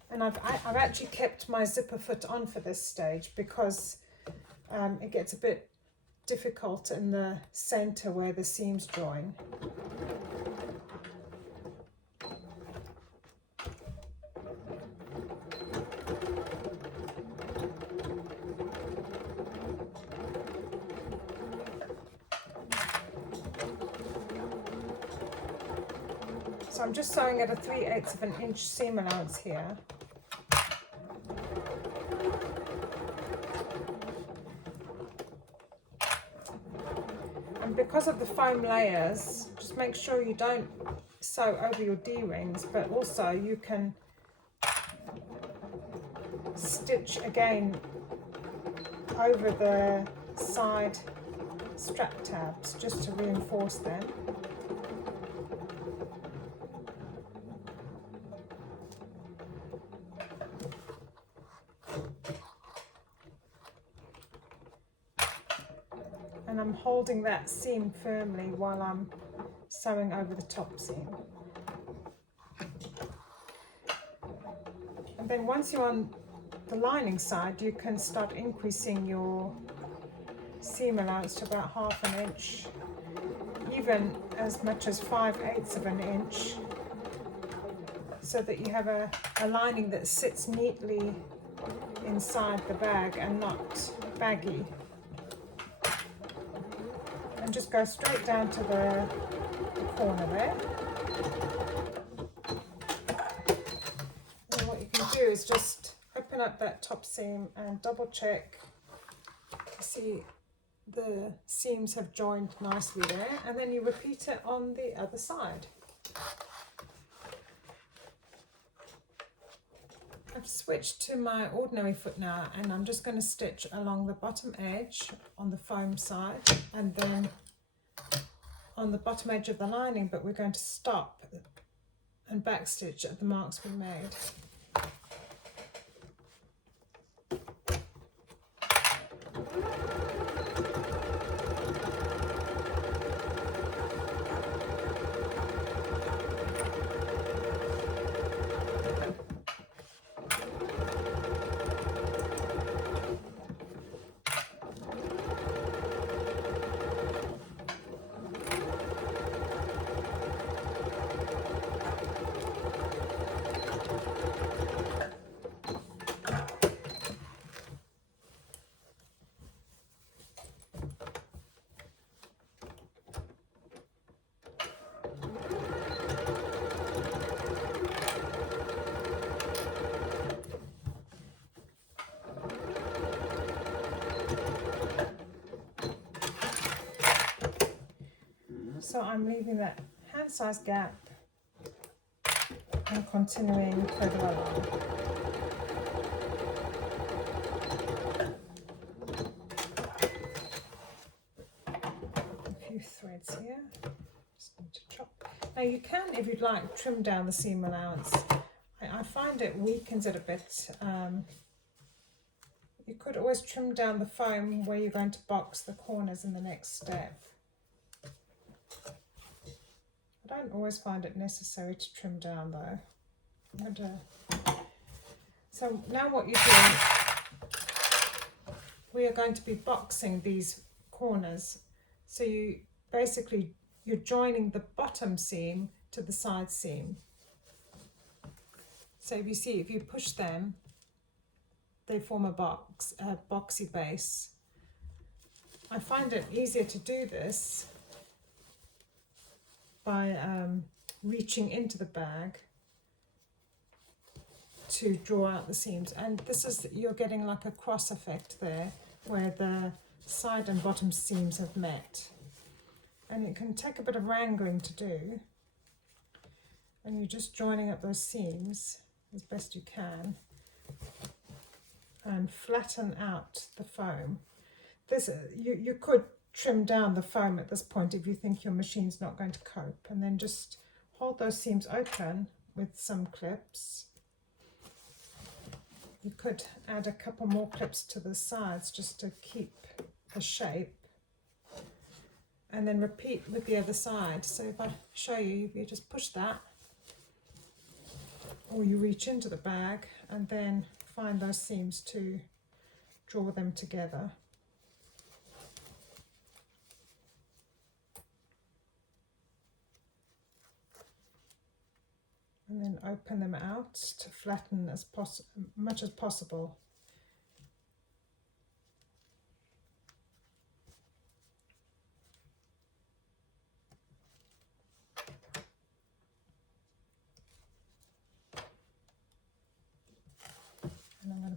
And I've actually kept my zipper foot on for this stage because it gets a bit difficult in the center where the seams join. So I'm just sewing at a 3/8 of an inch seam allowance here. And because of the foam layers, just make sure you don't sew over your D-rings, but also you can stitch again over the side strap tabs just to reinforce them. And I'm holding that seam firmly while I'm sewing over the top seam. And then once you're on the lining side, you can start increasing your seam allowance to about 1/2 inch, even as much as 5/8 of an inch, so that you have a lining that sits neatly inside the bag and not baggy. And just go straight down to the corner there. And what you can do is just open up that top seam and double check. See, the seams have joined nicely there, and then you repeat it on the other side. I've switched to my ordinary foot now, and I'm just going to stitch along the bottom edge on the foam side and then on the bottom edge of the lining, but we're going to stop and back stitch at the marks we made. So I'm leaving that hand size gap and continuing further along. A few threads here, just need to chop. Now you can, if you'd like, trim down the seam allowance. I find it weakens it a bit. You could always trim down the foam where you're going to box the corners in the next step. I don't always find it necessary to trim down though. So now what you do, we are going to be boxing these corners. So you're joining the bottom seam to the side seam. So if you push them, they form a boxy base. I find it easier to do this by reaching into the bag to draw out the seams, and you're getting like a cross effect there where the side and bottom seams have met, and it can take a bit of wrangling to do, and you're just joining up those seams as best you can and flatten out the foam. You could trim down the foam at this point if you think your machine's not going to cope, and then just hold those seams open with some clips. You could add a couple more clips to the sides just to keep the shape, and then repeat with the other side. So if I show you, you just push that, or you reach into the bag and then find those seams to draw them together. And then open them out to flatten as much as possible.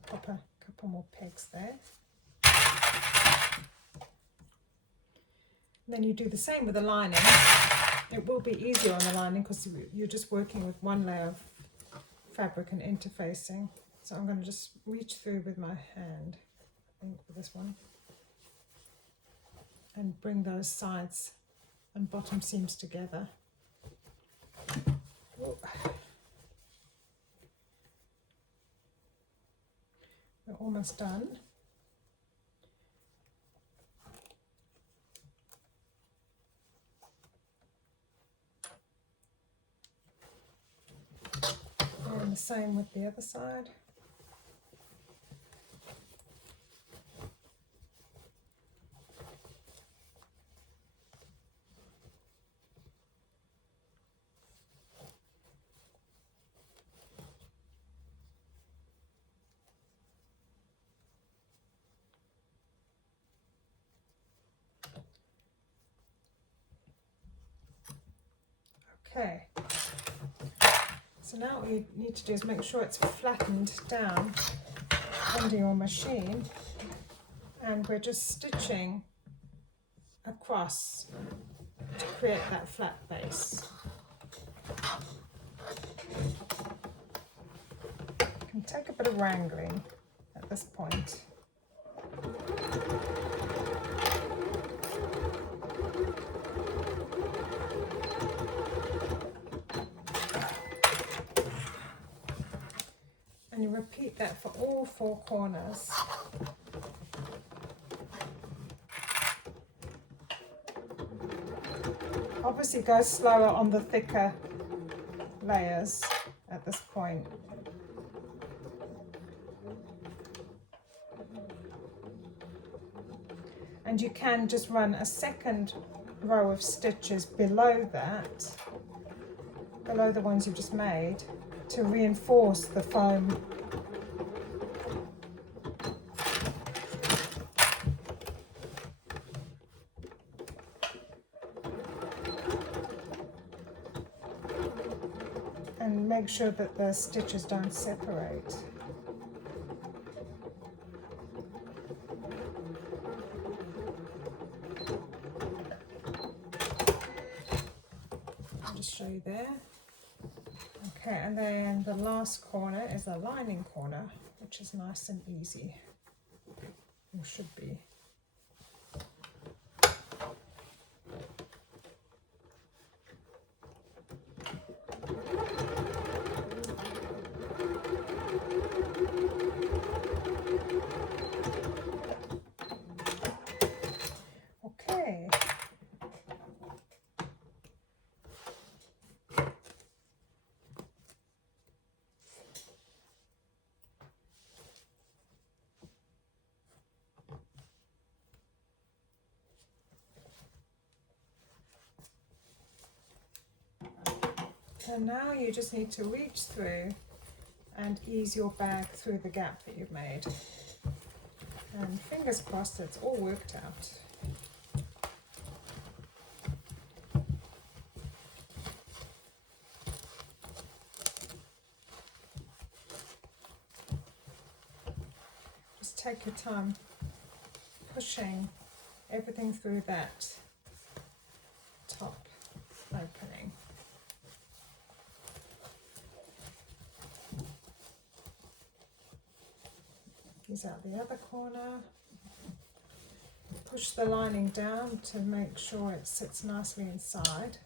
and pop a couple more pegs there. And then you do the same with the lining. It will be easier on the lining because you're just working with one layer of fabric and interfacing. So I'm going to just reach through with my hand, I think, for this one, and bring those sides and bottom seams together. Ooh. We're almost done. And the same with the other side. Okay, so now what you need to do is make sure it's flattened down under your machine, and we're just stitching across to create that flat base. You can take a bit of wrangling at this point. And you repeat that for all 4 corners. Obviously go slower on the thicker layers at this point. And you can just run a second row of stitches below that, below the ones you've just made, to reinforce the foam. And make sure that the stitches don't separate. I'll just show you there. Okay, and then the last corner is the lining corner, which is nice and easy, or should be. Okay. So now you just need to reach through and ease your bag through the gap that you've made. And fingers crossed it's all worked out. Just take your time pushing everything through that top opening. Use out the other corner. Push the lining down to make sure it sits nicely inside.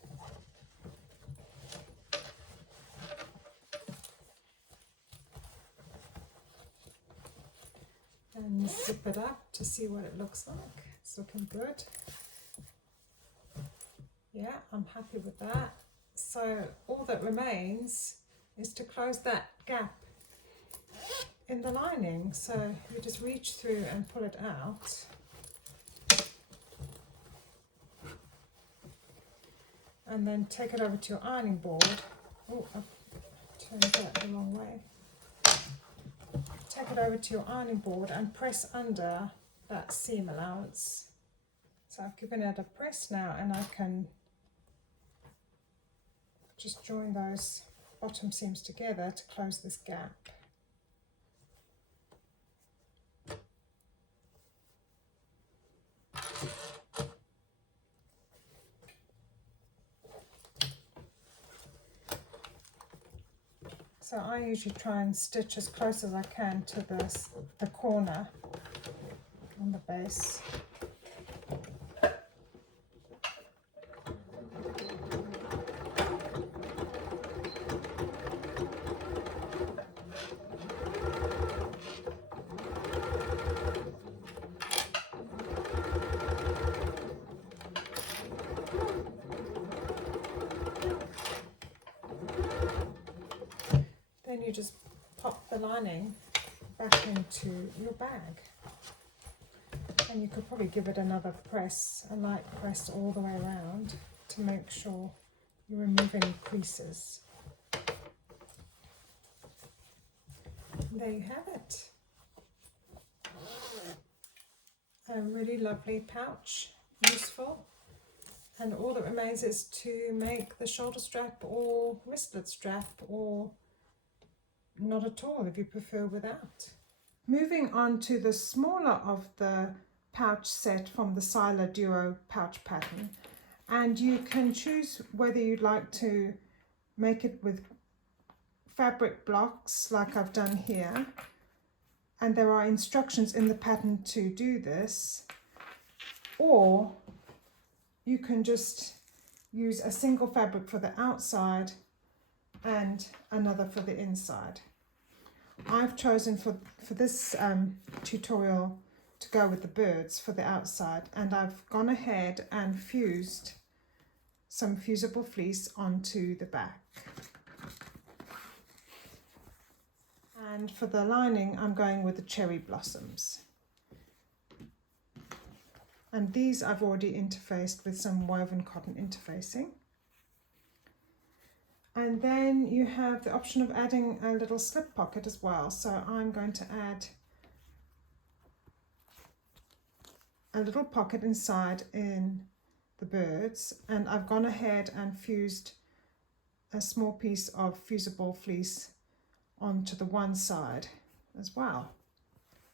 And zip it up to see what it looks like. It's looking good. Yeah, I'm happy with that. So all that remains is to close that gap in the lining. So you just reach through and pull it out. And then take it over to your ironing board. Oh, I've turned that the wrong way. Take it over to your ironing board and press under that seam allowance. So I've given it a press now, and I can just join those bottom seams together to close this gap. So I usually try and stitch as close as I can to the corner on the base. Then you just pop the lining back into your bag. And you could probably give it another press, a light press all the way around to make sure you remove any creases. And there you have it. A really lovely pouch, useful. And all that remains is to make the shoulder strap or wristlet strap, or not at all if you prefer without. Moving on to the smaller of the pouch set from the Sila Duo Pouch pattern, and you can choose whether you'd like to make it with fabric blocks like I've done here, and there are instructions in the pattern to do this, or you can just use a single fabric for the outside and another for the inside. I've chosen for this tutorial to go with the birds for the outside, and I've gone ahead and fused some fusible fleece onto the back. And for the lining, I'm going with the cherry blossoms. And these I've already interfaced with some woven cotton interfacing. And then you have the option of adding a little slip pocket as well. So I'm going to add a little pocket inside in the birds, and I've gone ahead and fused a small piece of fusible fleece onto the one side as well.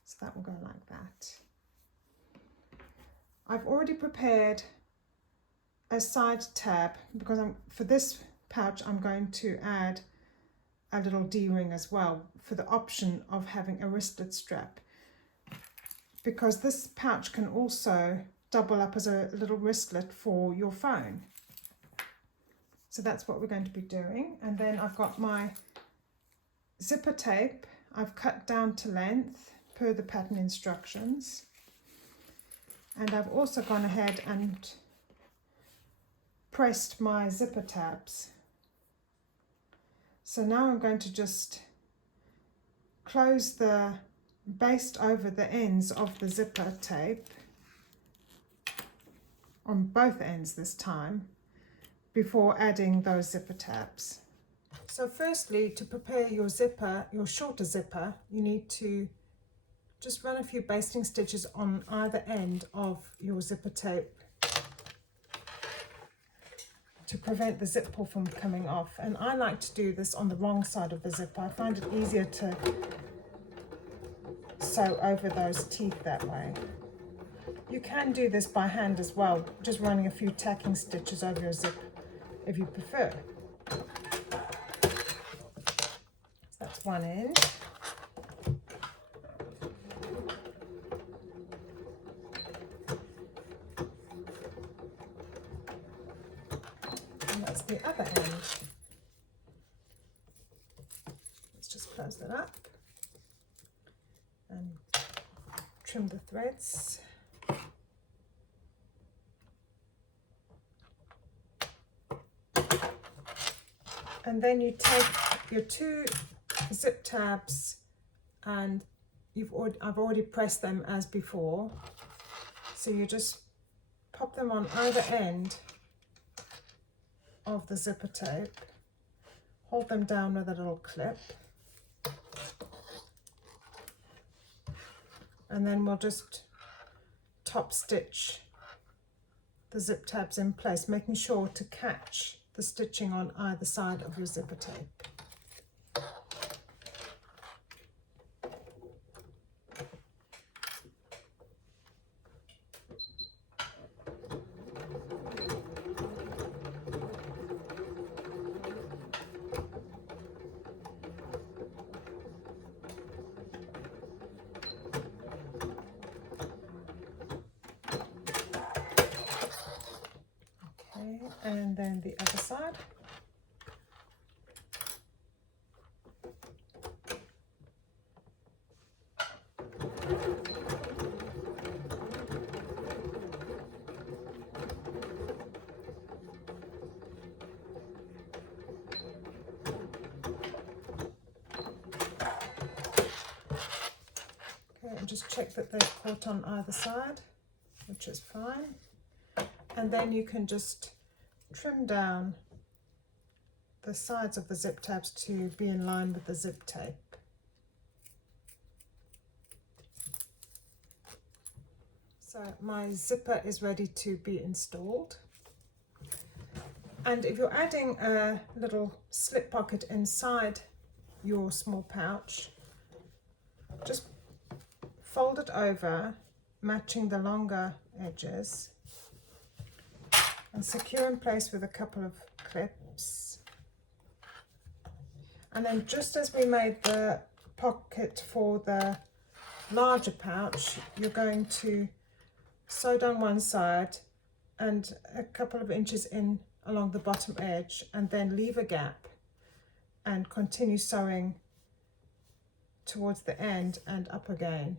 So that will go like that. I've already prepared a side tab because for this pouch I'm going to add a little D-ring as well for the option of having a wristlet strap, because this pouch can also double up as a little wristlet for your phone. So that's what we're going to be doing. And then I've got my zipper tape. I've cut down to length per the pattern instructions. And I've also gone ahead and pressed my zipper tabs. So now I'm going to just close the baste over the ends of the zipper tape on both ends this time before adding those zipper tabs. So firstly, to prepare your zipper, your shorter zipper, you need to just run a few basting stitches on either end of your zipper tape to prevent the zip pull from coming off. And I like to do this on the wrong side of the zipper. I find it easier to sew over those teeth that way. You can do this by hand as well, just running a few tacking stitches over your zip if you prefer. So that's one end. And that's the other end. Let's just close that up and trim the threads. And then you take your two zip tabs, and I've already pressed them as before. So you just pop them on either end of the zipper tape, hold them down with a little clip, and then we'll just top stitch the zip tabs in place, making sure to catch the stitching on either side of your zipper tape. side. Okay, and just check that they've caught on either side, which is fine. And then you can just trim down the sides of the zip tabs to be in line with the zip tape. So my zipper is ready to be installed. And if you're adding a little slip pocket inside your small pouch, just fold it over, matching the longer edges, and secure in place with a couple of clips. And then just as we made the pocket for the larger pouch, you're going to sew down one side and a couple of inches in along the bottom edge, and then leave a gap and continue sewing towards the end and up again.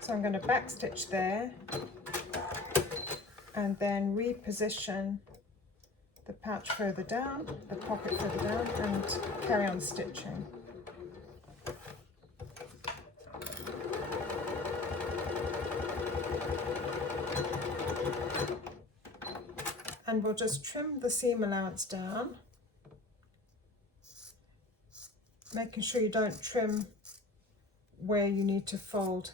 So I'm going to back stitch there and then reposition the pouch further down, the pocket further down, and carry on stitching. And we'll just trim the seam allowance down, making sure you don't trim where you need to fold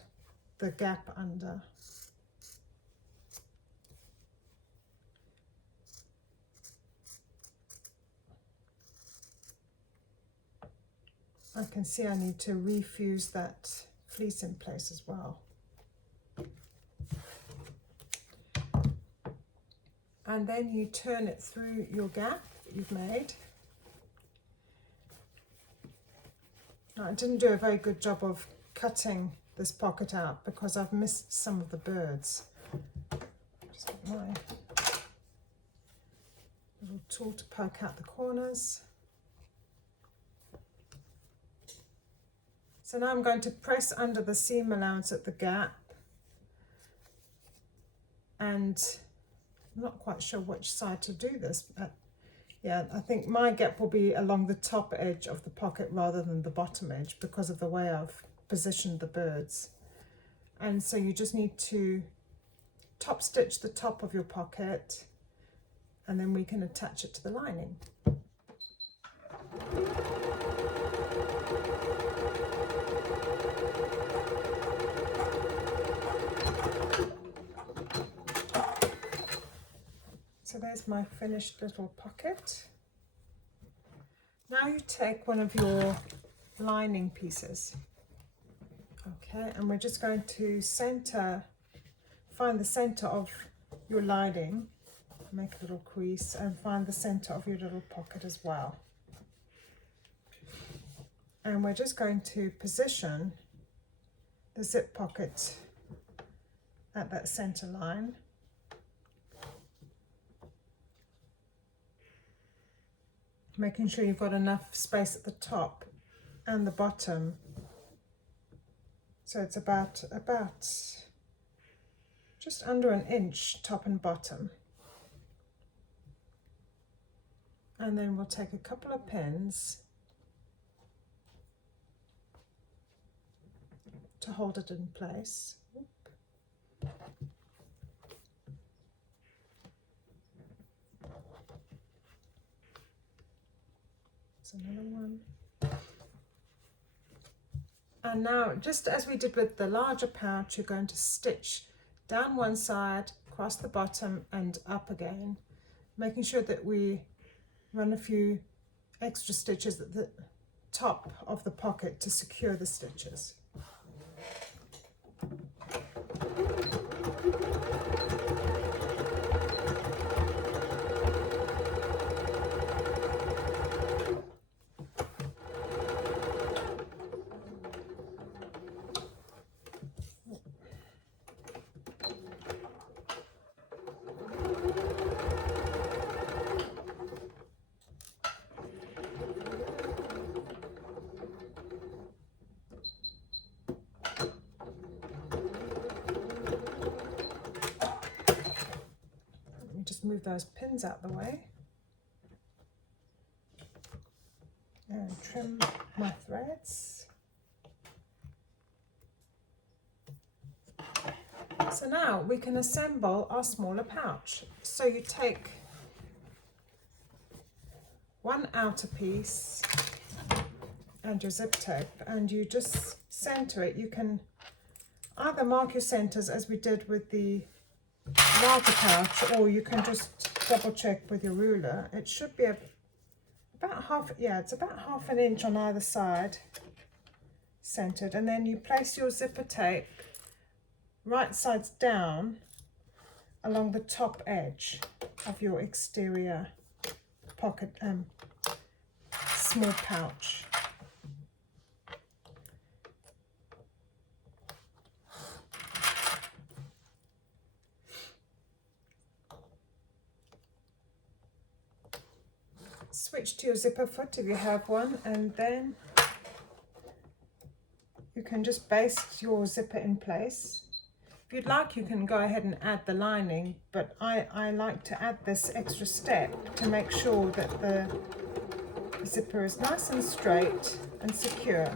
the gap under. I can see I need to refuse that fleece in place as well. And then you turn it through your gap that you've made. Now, I didn't do a very good job of cutting this pocket out because I've missed some of the birds. Just get my little tool to poke out the corners. So now I'm going to press under the seam allowance at the gap, and I'm not quite sure which side to do this, but yeah, I think my gap will be along the top edge of the pocket rather than the bottom edge because of the way I've positioned the birds. And so you just need to top stitch the top of your pocket, and then we can attach it to the lining. So there's my finished little pocket. Now you take one of your lining pieces, okay, and we're just going to find the center of your lining, make a little crease, and find the center of your little pocket as well. And we're just going to position the zip pocket at that center line. Making sure you've got enough space at the top and the bottom. So it's about just under an inch top and bottom. And then we'll take a couple of pins to hold it in place. Another one. And now, just as we did with the larger pouch, you're going to stitch down one side, across the bottom and up again, making sure that we run a few extra stitches at the top of the pocket to secure the stitches. just move those pins out the way and trim my threads. So now we can assemble our smaller pouch. So you take one outer piece and your zip tape and you just center it. You can either mark your centers as we did with the larger pouch, or you can just double check with your ruler. It should be about half, yeah, it's about ½ an inch on either side centered, and then you place your zipper tape right sides down along the top edge of your exterior pocket small pouch. Switch to your zipper foot if you have one, and then you can just baste your zipper in place. If you'd like, you can go ahead and add the lining, but I like to add this extra step to make sure that the zipper is nice and straight and secure.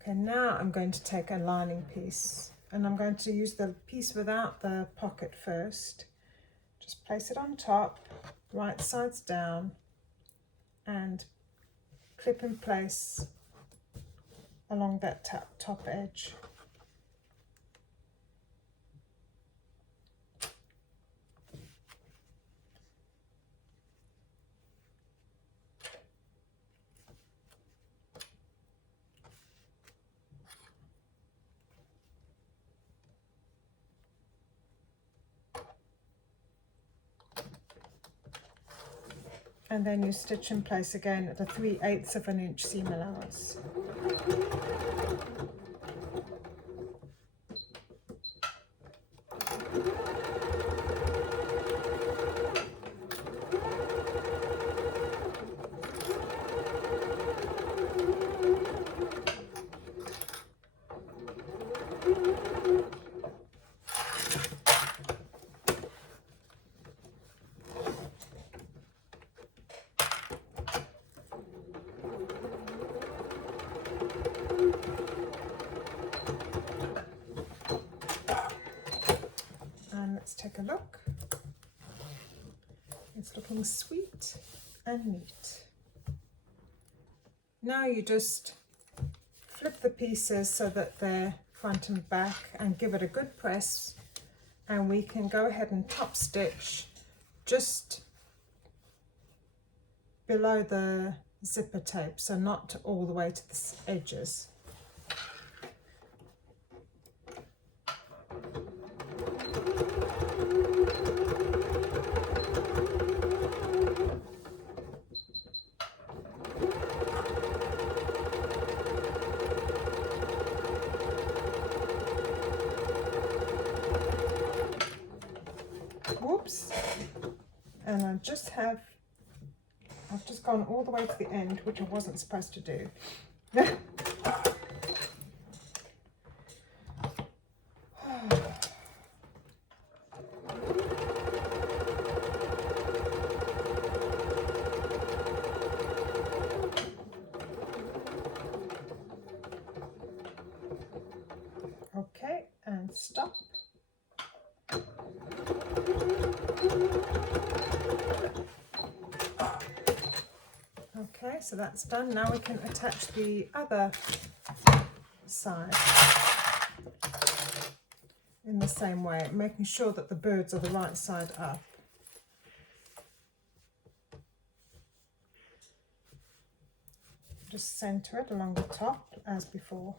Okay, now I'm going to take a lining piece, and I'm going to use the piece without the pocket first. Just place it on top, right sides down, and clip in place along that top edge. And then you stitch in place again at a 3/8 of an inch seam allowance. Let's take a look. It's looking sweet and neat. Now you just flip the pieces so that they're front and back and give it a good press, and we can go ahead and top stitch just below the zipper tape, so not all the way to the edges. Whoops, and I've just gone all the way to the end, which I wasn't supposed to do. Okay, and stop. Okay, so that's done. Now we can attach the other side in the same way, making sure that the birds are the right side up. Just center it along the top as before.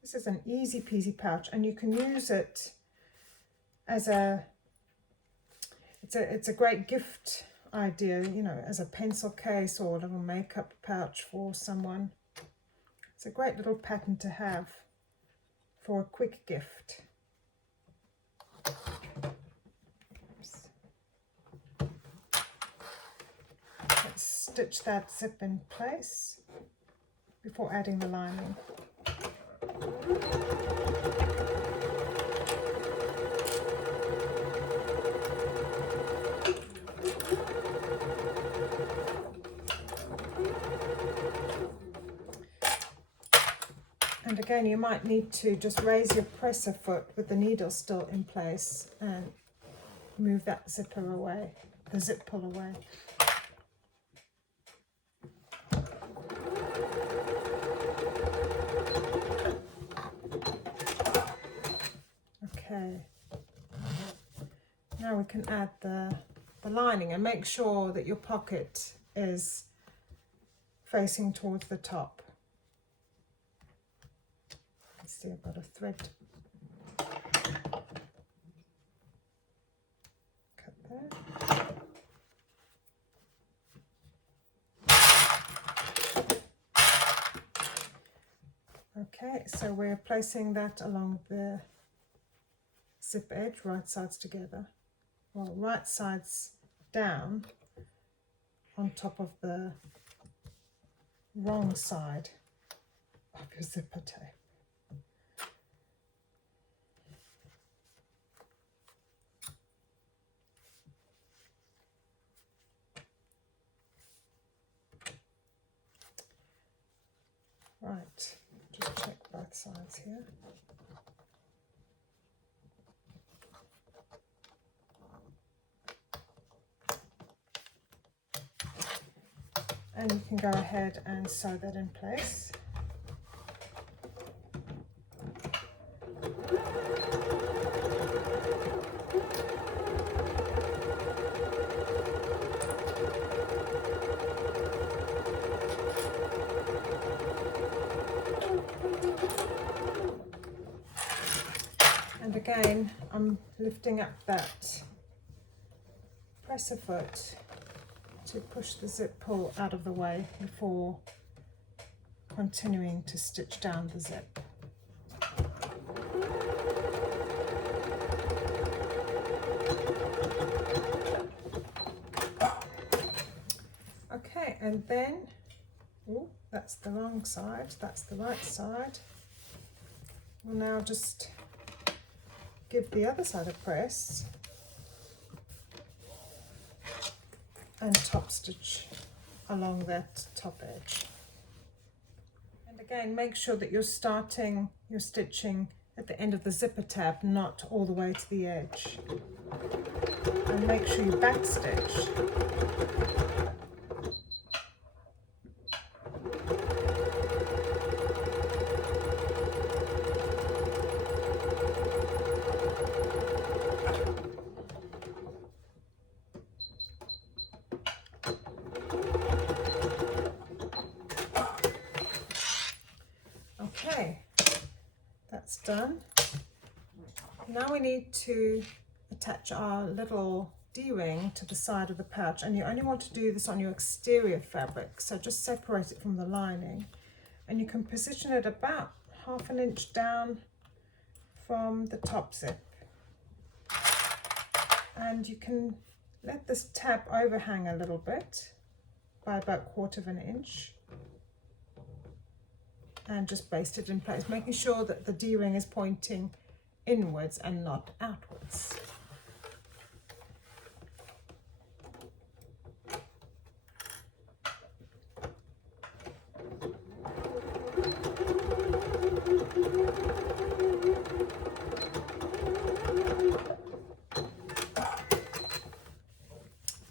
This is an easy peasy pouch, and you can use it as it's a great gift idea, you know, as a pencil case or a little makeup pouch for someone. It's a great little pattern to have. for a quick gift. Let's stitch that zip in place before adding the lining. And again, you might need to just raise your presser foot with the needle still in place and move that zipper away, the zip pull away. Okay, now we can add the lining, and make sure that your pocket is facing towards the top. Let's see, I've got a thread. Cut there. Okay, so we're placing that along the zip edge, right sides together. Well, right sides down on top of the wrong side of your zipper tape. Right, just check both sides here. And you can go ahead and sew that in place. And again, I'm lifting up that presser foot to push the zip pull out of the way before continuing to stitch down the zip. Okay, and then, oh, that's the wrong side, that's the right side. We'll now just give the other side a press and top stitch along that top edge. And again, make sure that you're starting your stitching at the end of the zipper tab, not all the way to the edge. And make sure you back stitch. Okay, that's done. Now we need to attach our little D-ring to the side of the pouch, and you only want to do this on your exterior fabric, so just separate it from the lining, and you can position it about 1/2 inch down from the top zip, and you can let this tab overhang a little bit by about 1/4 inch. And just baste it in place, making sure that the D-ring is pointing inwards and not outwards.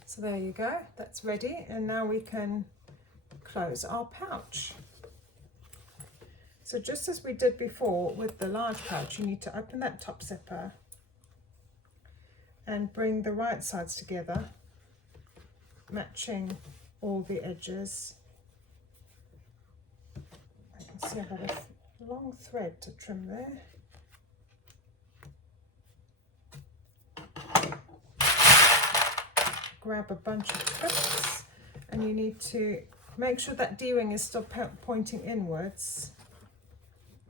So there you go, that's ready, and now we can close our pouch. So just as we did before with the large pouch, you need to open that top zipper and bring the right sides together, matching all the edges. I can see I've got a long thread to trim there. Grab a bunch of clips, and you need to make sure that D-ring is still pointing inwards,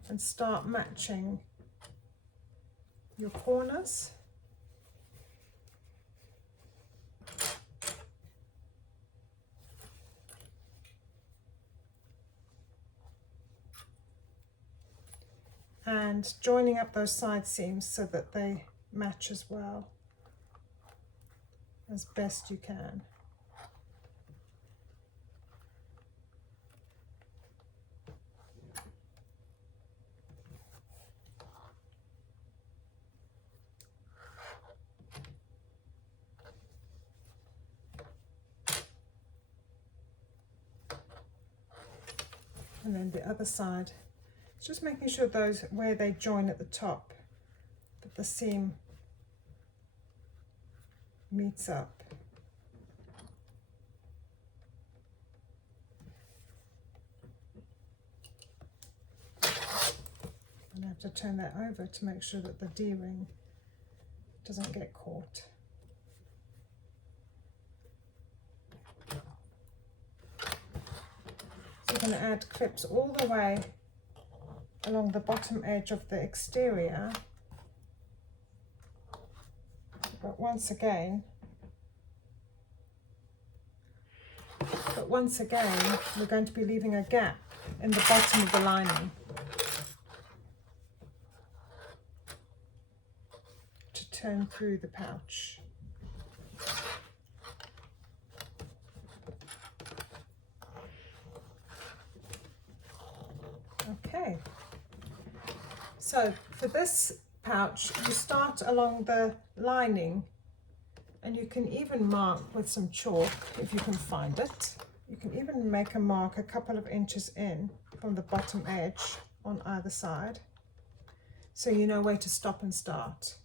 and start matching your corners. And joining up those side seams so that they match as well as best you can. And then the other side, just making sure those where they join at the top, that the seam meets up. And I have to turn that over to make sure that the D-ring doesn't get caught. So we're going to add clips all the way along the bottom edge of the exterior, but once again we're going to be leaving a gap in the bottom of the lining to turn through the pouch. Okay, so for this pouch you start along the lining, and you can even mark with some chalk if you can find it. You can even make a mark a couple of inches in from the bottom edge on either side, so you know where to stop and start.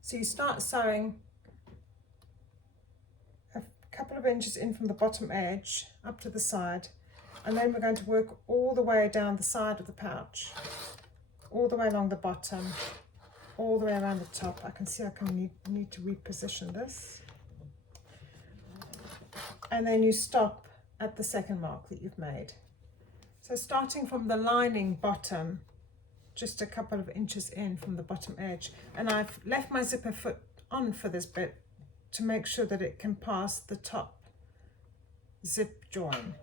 So you start sewing a couple of inches in from the bottom edge up to the side, and then we're going to work all the way down the side of the pouch, all the way along the bottom, all the way around the top. I can see I can need to reposition this. And then you stop at the second mark that you've made. So starting from the lining bottom, just a couple of inches in from the bottom edge, and I've left my zipper foot on for this bit to make sure that it can pass the top zip join.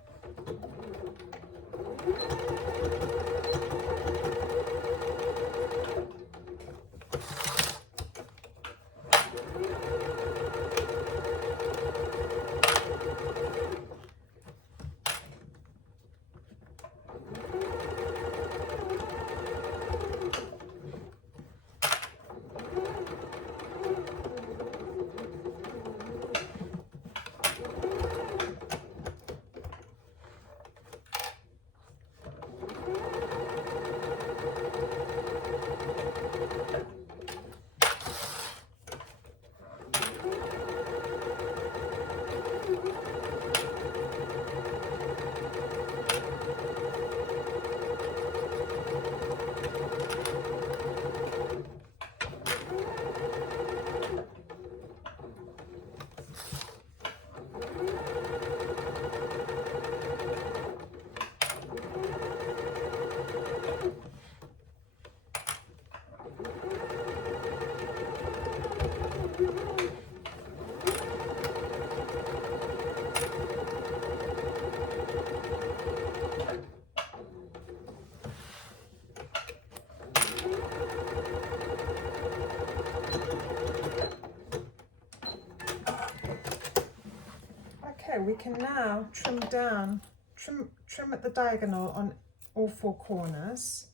Okay, we can now trim down, trim at the diagonal on all four corners,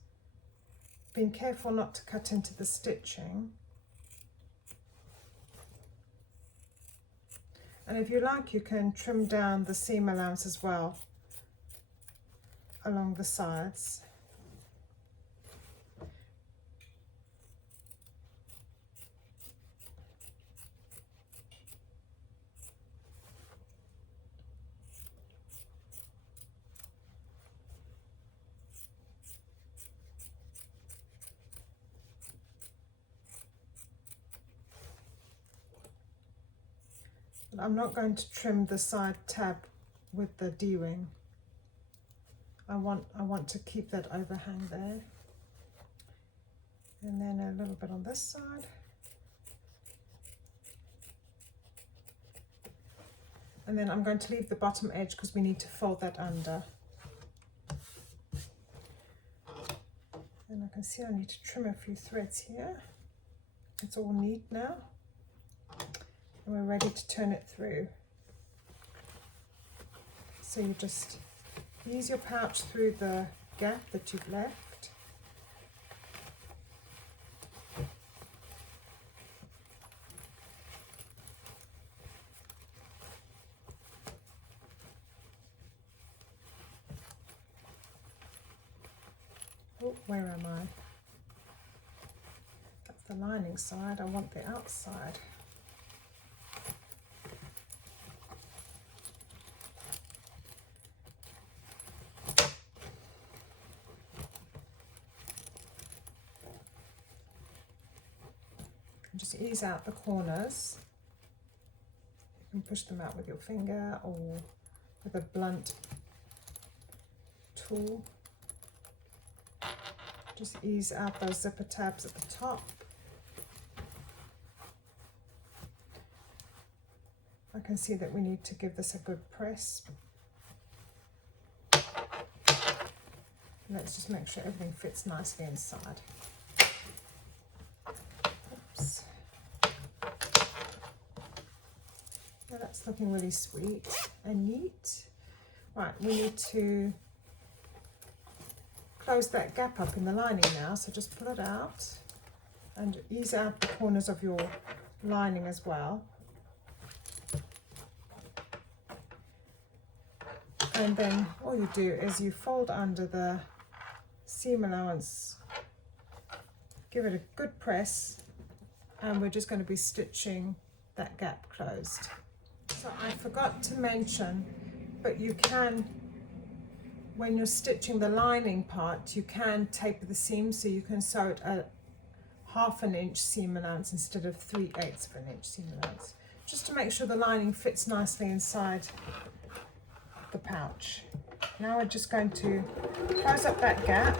being careful not to cut into the stitching. And if you like, you can trim down the seam allowance as well along the sides. I'm not going to trim the side tab with the D-ring. I want to keep that overhang there. and then a little bit on this side. And then I'm going to leave the bottom edge because we need to fold that under. And I can see I need to trim a few threads here. It's all neat now. And we're ready to turn it through. So you just ease your pouch through the gap that you've left. Oh, where am I? That's the lining side. I want the outside. Just ease out the corners. You can push them out with your finger or with a blunt tool. Just ease out those zipper tabs at the top. I can see that we need to give this a good press. Let's just make sure everything fits nicely inside. Oops. Now that's looking really sweet and neat. Right, we need to close that gap up in the lining now, so just pull it out and ease out the corners of your lining as well. And then all you do is you fold under the seam allowance, give it a good press, and we're just going to be stitching that gap closed. So I forgot to mention, but you can, when you're stitching the lining part, you can taper the seam, so you can sew it at 1/2 inch seam allowance instead of 3/8 of an inch seam allowance, just to make sure the lining fits nicely inside the pouch. Now we're just going to close up that gap.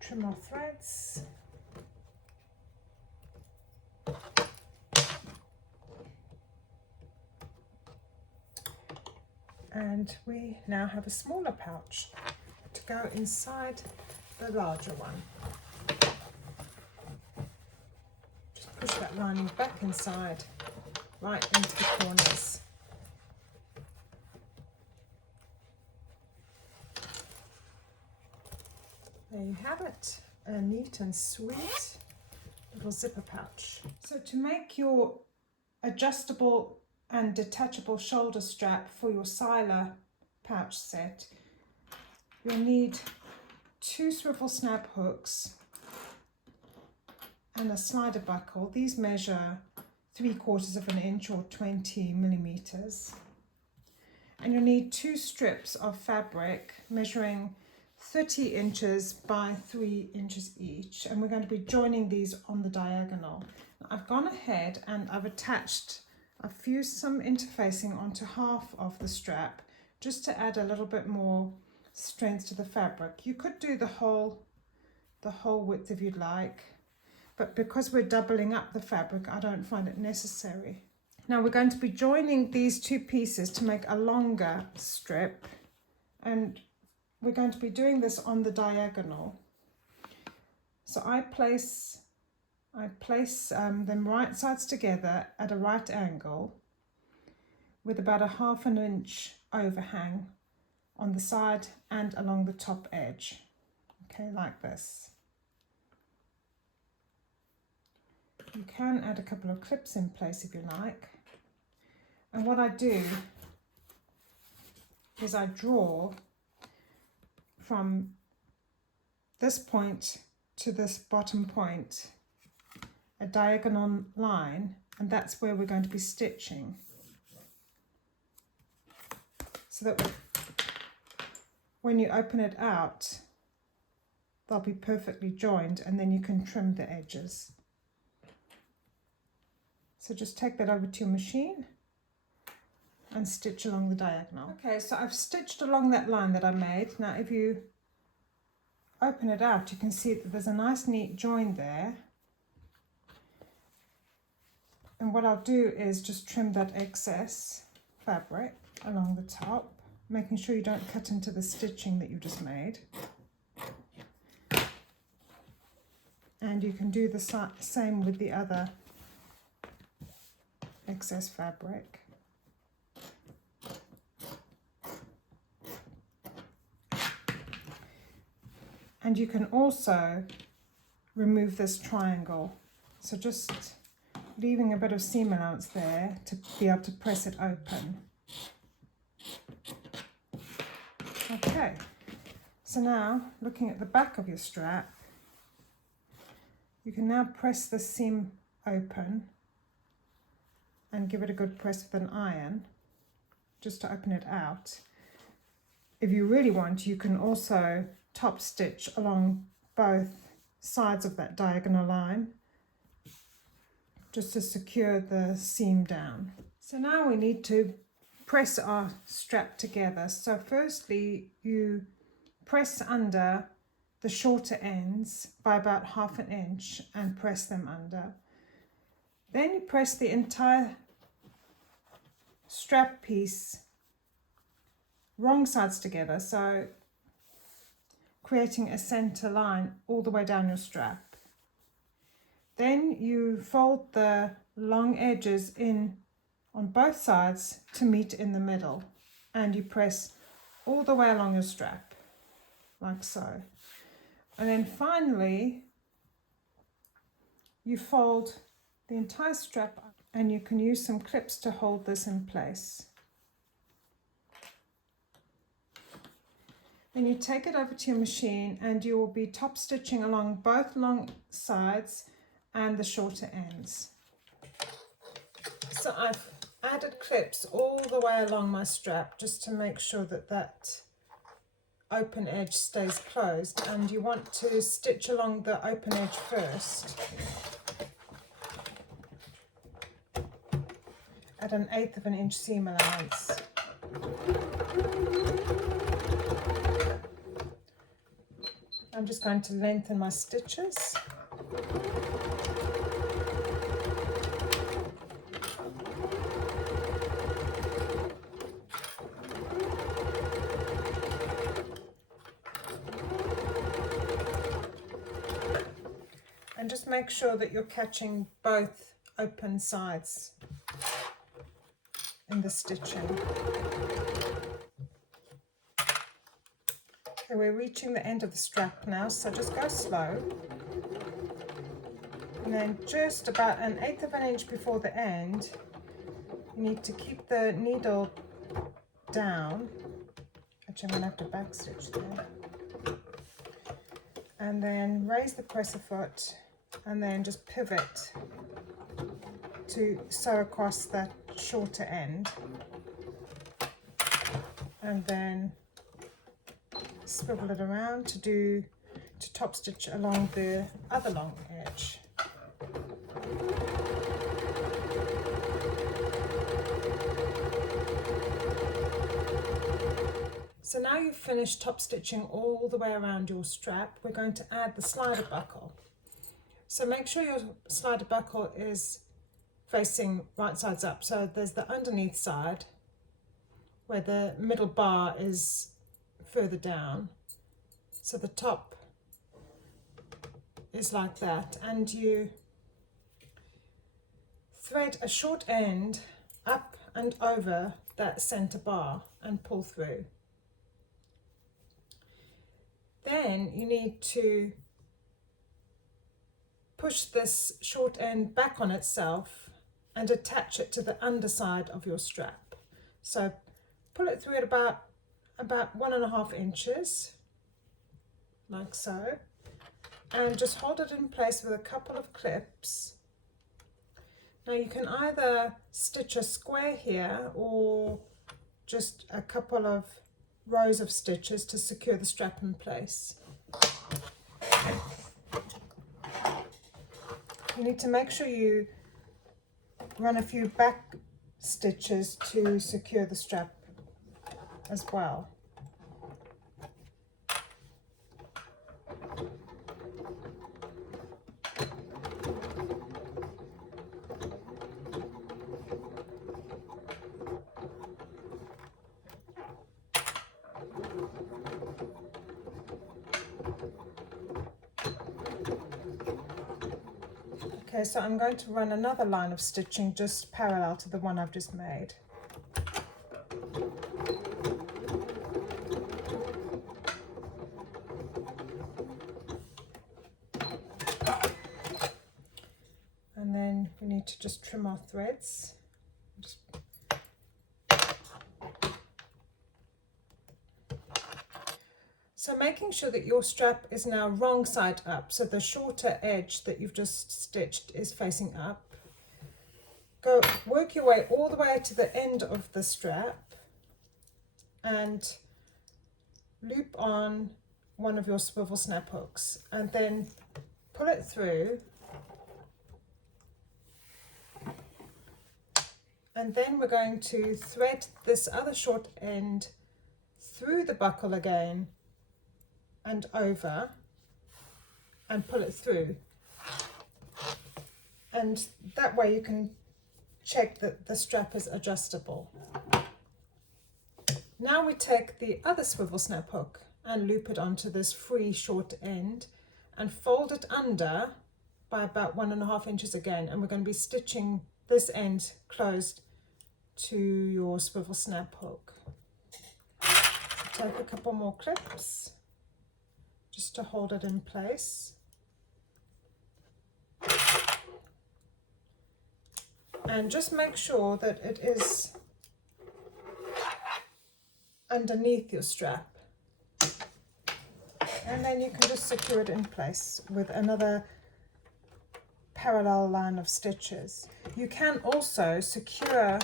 Trim our threads. And we now have a smaller pouch to go inside the larger one. Just push that lining back inside, right into the corners. There you have it, a neat and sweet little zipper pouch. So to make your adjustable and detachable shoulder strap for your Sila pouch set, you'll need 2 swivel snap hooks and a slider buckle. These measure 3/4 of an inch or 20 millimeters. And you'll need 2 strips of fabric measuring 30 inches by 3 inches each, and we're going to be joining these on the diagonal. I've gone ahead and I've attached, I've fused some interfacing onto half of the strap just to add a little bit more strength to the fabric. You could do the whole width if you'd like, but because we're doubling up the fabric, I don't find it necessary. Now we're going to be joining these 2 pieces to make a longer strip, and we're going to be doing this on the diagonal. So I place them right sides together at a right angle with about a 1/2 inch overhang on the side and along the top edge. Okay, like this. You can add a couple of clips in place if you like. And what I do is I draw from this point to this bottom point a diagonal line, and that's where we're going to be stitching, so that when you open it out, they'll be perfectly joined, and then you can trim the edges. So just take that over to your machine and stitch along the diagonal. Okay, so I've stitched along that line that I made. Now if you open it out, you can see that there's a nice neat join there. And what I'll do is just trim that excess fabric along the top, making sure you don't cut into the stitching that you just made. And you can do the same with the other excess fabric. And you can also remove this triangle. So just leaving a bit of seam allowance there to be able to press it open. Okay, so now looking at the back of your strap, you can now press the seam open and give it a good press with an iron just to open it out. If you really want, you can also top stitch along both sides of that diagonal line just to secure the seam down. So now we need to press our strap together. So firstly, you press under the shorter ends by about 1/2 inch and press them under. Then you press the entire strap piece wrong sides together, so creating a center line all the way down your strap. Then you fold the long edges in on both sides to meet in the middle, and you press all the way along your strap like so. And then finally you fold the entire strap up, and you can use some clips to hold this in place. Then you take it over to your machine and you will be top stitching along both long sides and the shorter ends. So I've added clips all the way along my strap just to make sure that that open edge stays closed, and you want to stitch along the open edge first at 1/8 inch seam allowance. I'm just going to lengthen my stitches. And just make sure that you're catching both open sides in the stitching. Okay, we're reaching the end of the strap now, so just go slow. And then just about 1/8 inch before the end, you need to keep the needle down. Actually, I'm going to have to back stitch there. And then raise the presser foot and then just pivot to sew across that shorter end. And then swivel it around to top stitch along the other long edge. So now you've finished top stitching all the way around your strap, we're going to add the slider buckle. So make sure your slider buckle is facing right sides up. So there's the underneath side where the middle bar is further down. So the top is like that, and you thread a short end up and over that center bar and pull through. Then you need to push this short end back on itself and attach it to the underside of your strap. So pull it through at about 1.5 inches, like so, and just hold it in place with a couple of clips. Now you can either stitch a square here or just a couple of rows of stitches to secure the strap in place. You need to make sure you run a few back stitches to secure the strap as well. Okay, so I'm going to run another line of stitching just parallel to the one I've just made. And then we need to just trim our threads. So making sure that your strap is now wrong side up, so the shorter edge that you've just stitched is facing up. Work your way all the way to the end of the strap and loop on one of your swivel snap hooks and then pull it through, and then we're going to thread this other short end through the buckle again and over and pull it through, and that way you can check that the strap is adjustable. Now we take the other swivel snap hook and loop it onto this free short end and fold it under by about 1.5 inches again, and we're going to be stitching this end closed to your swivel snap hook. So take a couple more clips just to hold it in place. And just make sure that it is underneath your strap. And then you can just secure it in place with another parallel line of stitches. You can also secure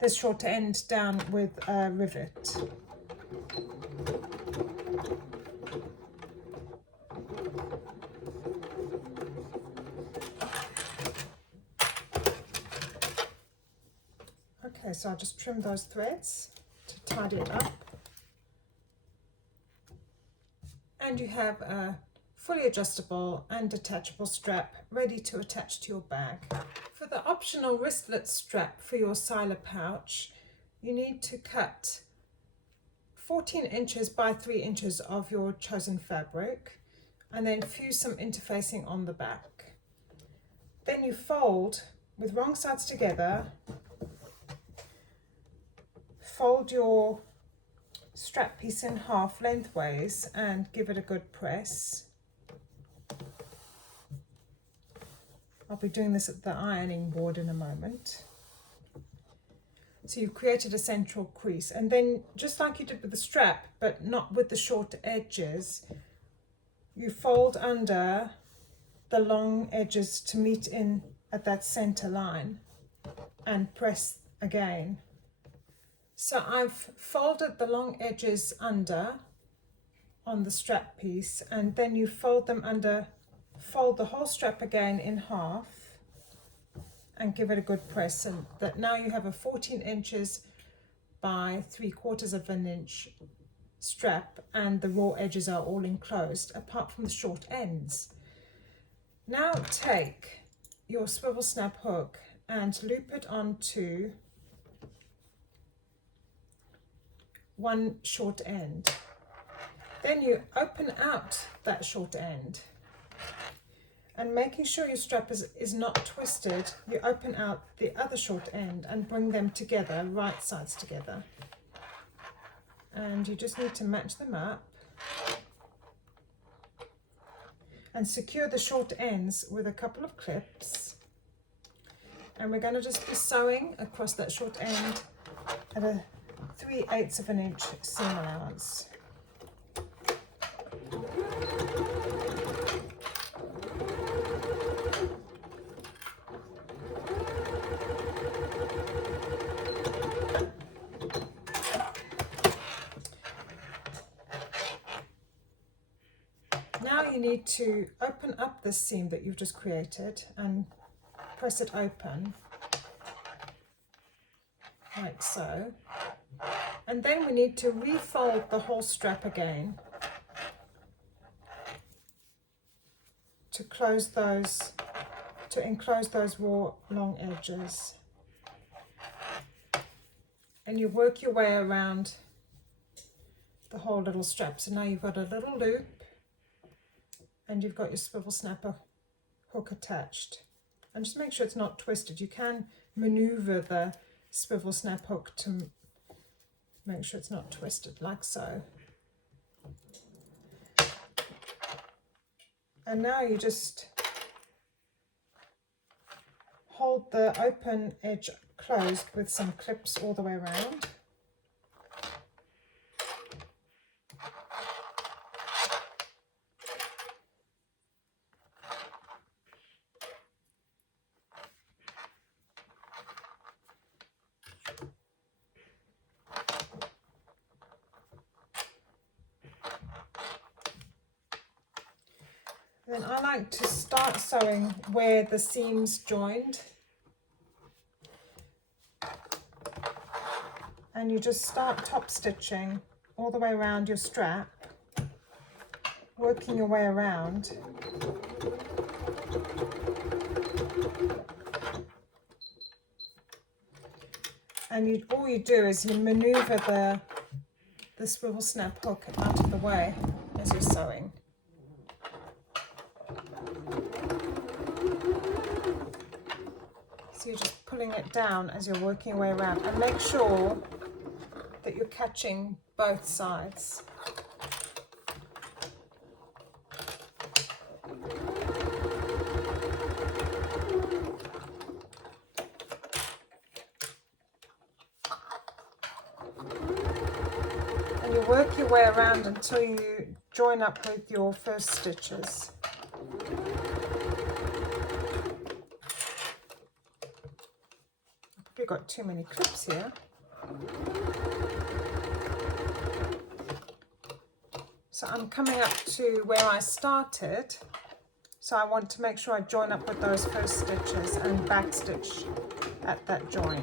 this short end down with a rivet. Okay, so I'll just trim those threads to tidy it up. And you have a fully adjustable and detachable strap ready to attach to your bag. For the optional wristlet strap for your Sila pouch, you need to cut 14 inches by 3 inches of your chosen fabric and then fuse some interfacing on the back. Then you fold with wrong sides together, fold your strap piece in half lengthways and give it a good press. I'll be doing this at the ironing board in a moment. So you've created a central crease, and then just like you did with the strap but not with the short edges, you fold under the long edges to meet in at that center line and press again. So I've folded the long edges under on the strap piece, and then you fold them under, fold the whole strap again in half and give it a good press, and that now you have a 14 inches by 3/4 of an inch strap, and the raw edges are all enclosed apart from the short ends. Now take your swivel snap hook and loop it onto one short end. Then you open out that short end, and making sure your strap is not twisted, you open out the other short end and bring them together, right sides together. And you just need to match them up and secure the short ends with a couple of clips. And we're going to just be sewing across that short end at a 3/8 of an inch seam allowance. Now you need to open up this seam that you've just created and press it open, like so. And then we need to refold the whole strap again to close those, to enclose those raw long edges. And you work your way around the whole little strap. So now you've got a little loop and you've got your swivel snapper hook attached. And just make sure it's not twisted. You can maneuver the swivel snap hook to make sure it's not twisted, like so. And now you just hold the open edge closed with some clips all the way around. Then I like to start sewing where the seams joined. And you just start top stitching all the way around your strap, working your way around. And all you do is you maneuver the swivel snap hook out of the way as you're sewing. So you're just pulling it down as you're working your way around, and make sure that you're catching both sides. And you work your way around until you join up with your first stitches. I've got too many clips here. So I'm coming up to where I started, so I want to make sure I join up with those first stitches and back stitch at that join.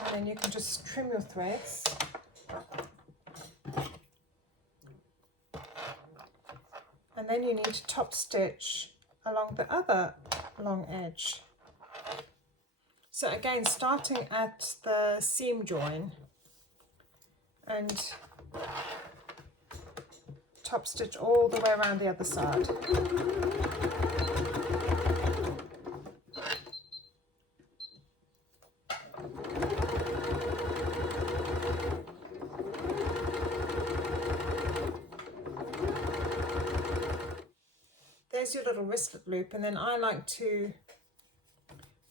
And then you can just trim your threads. And then you need to top stitch along the other long edge. So again, starting at the seam join and top stitch all the way around the other side. There's your little wristlet loop, and then I like to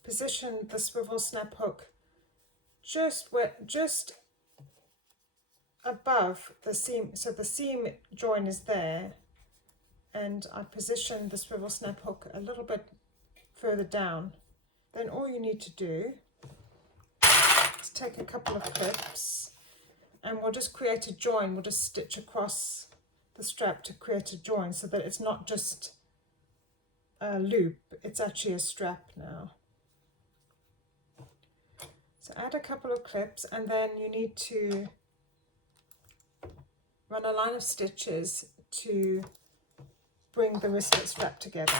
position the swivel snap hook just above the seam, so the seam join is there, and I position the swivel snap hook a little bit further down. Then all you need to do is take a couple of clips and we'll just create a join. We'll just stitch across the strap to create a join so that it's not just a loop, it's actually a strap now. So add a couple of clips, and then you need to run a line of stitches to bring the wristlet strap together.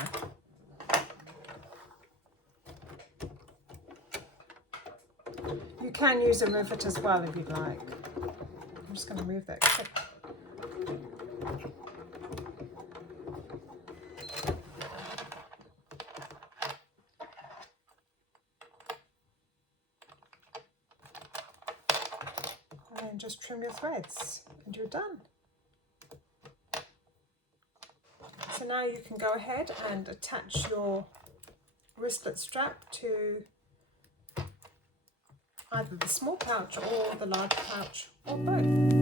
You can use a rivet as well if you'd like. I'm just going to move that clip. And just trim your threads and you're done. So now you can go ahead and attach your wristlet strap to either the small pouch or the large pouch, or both.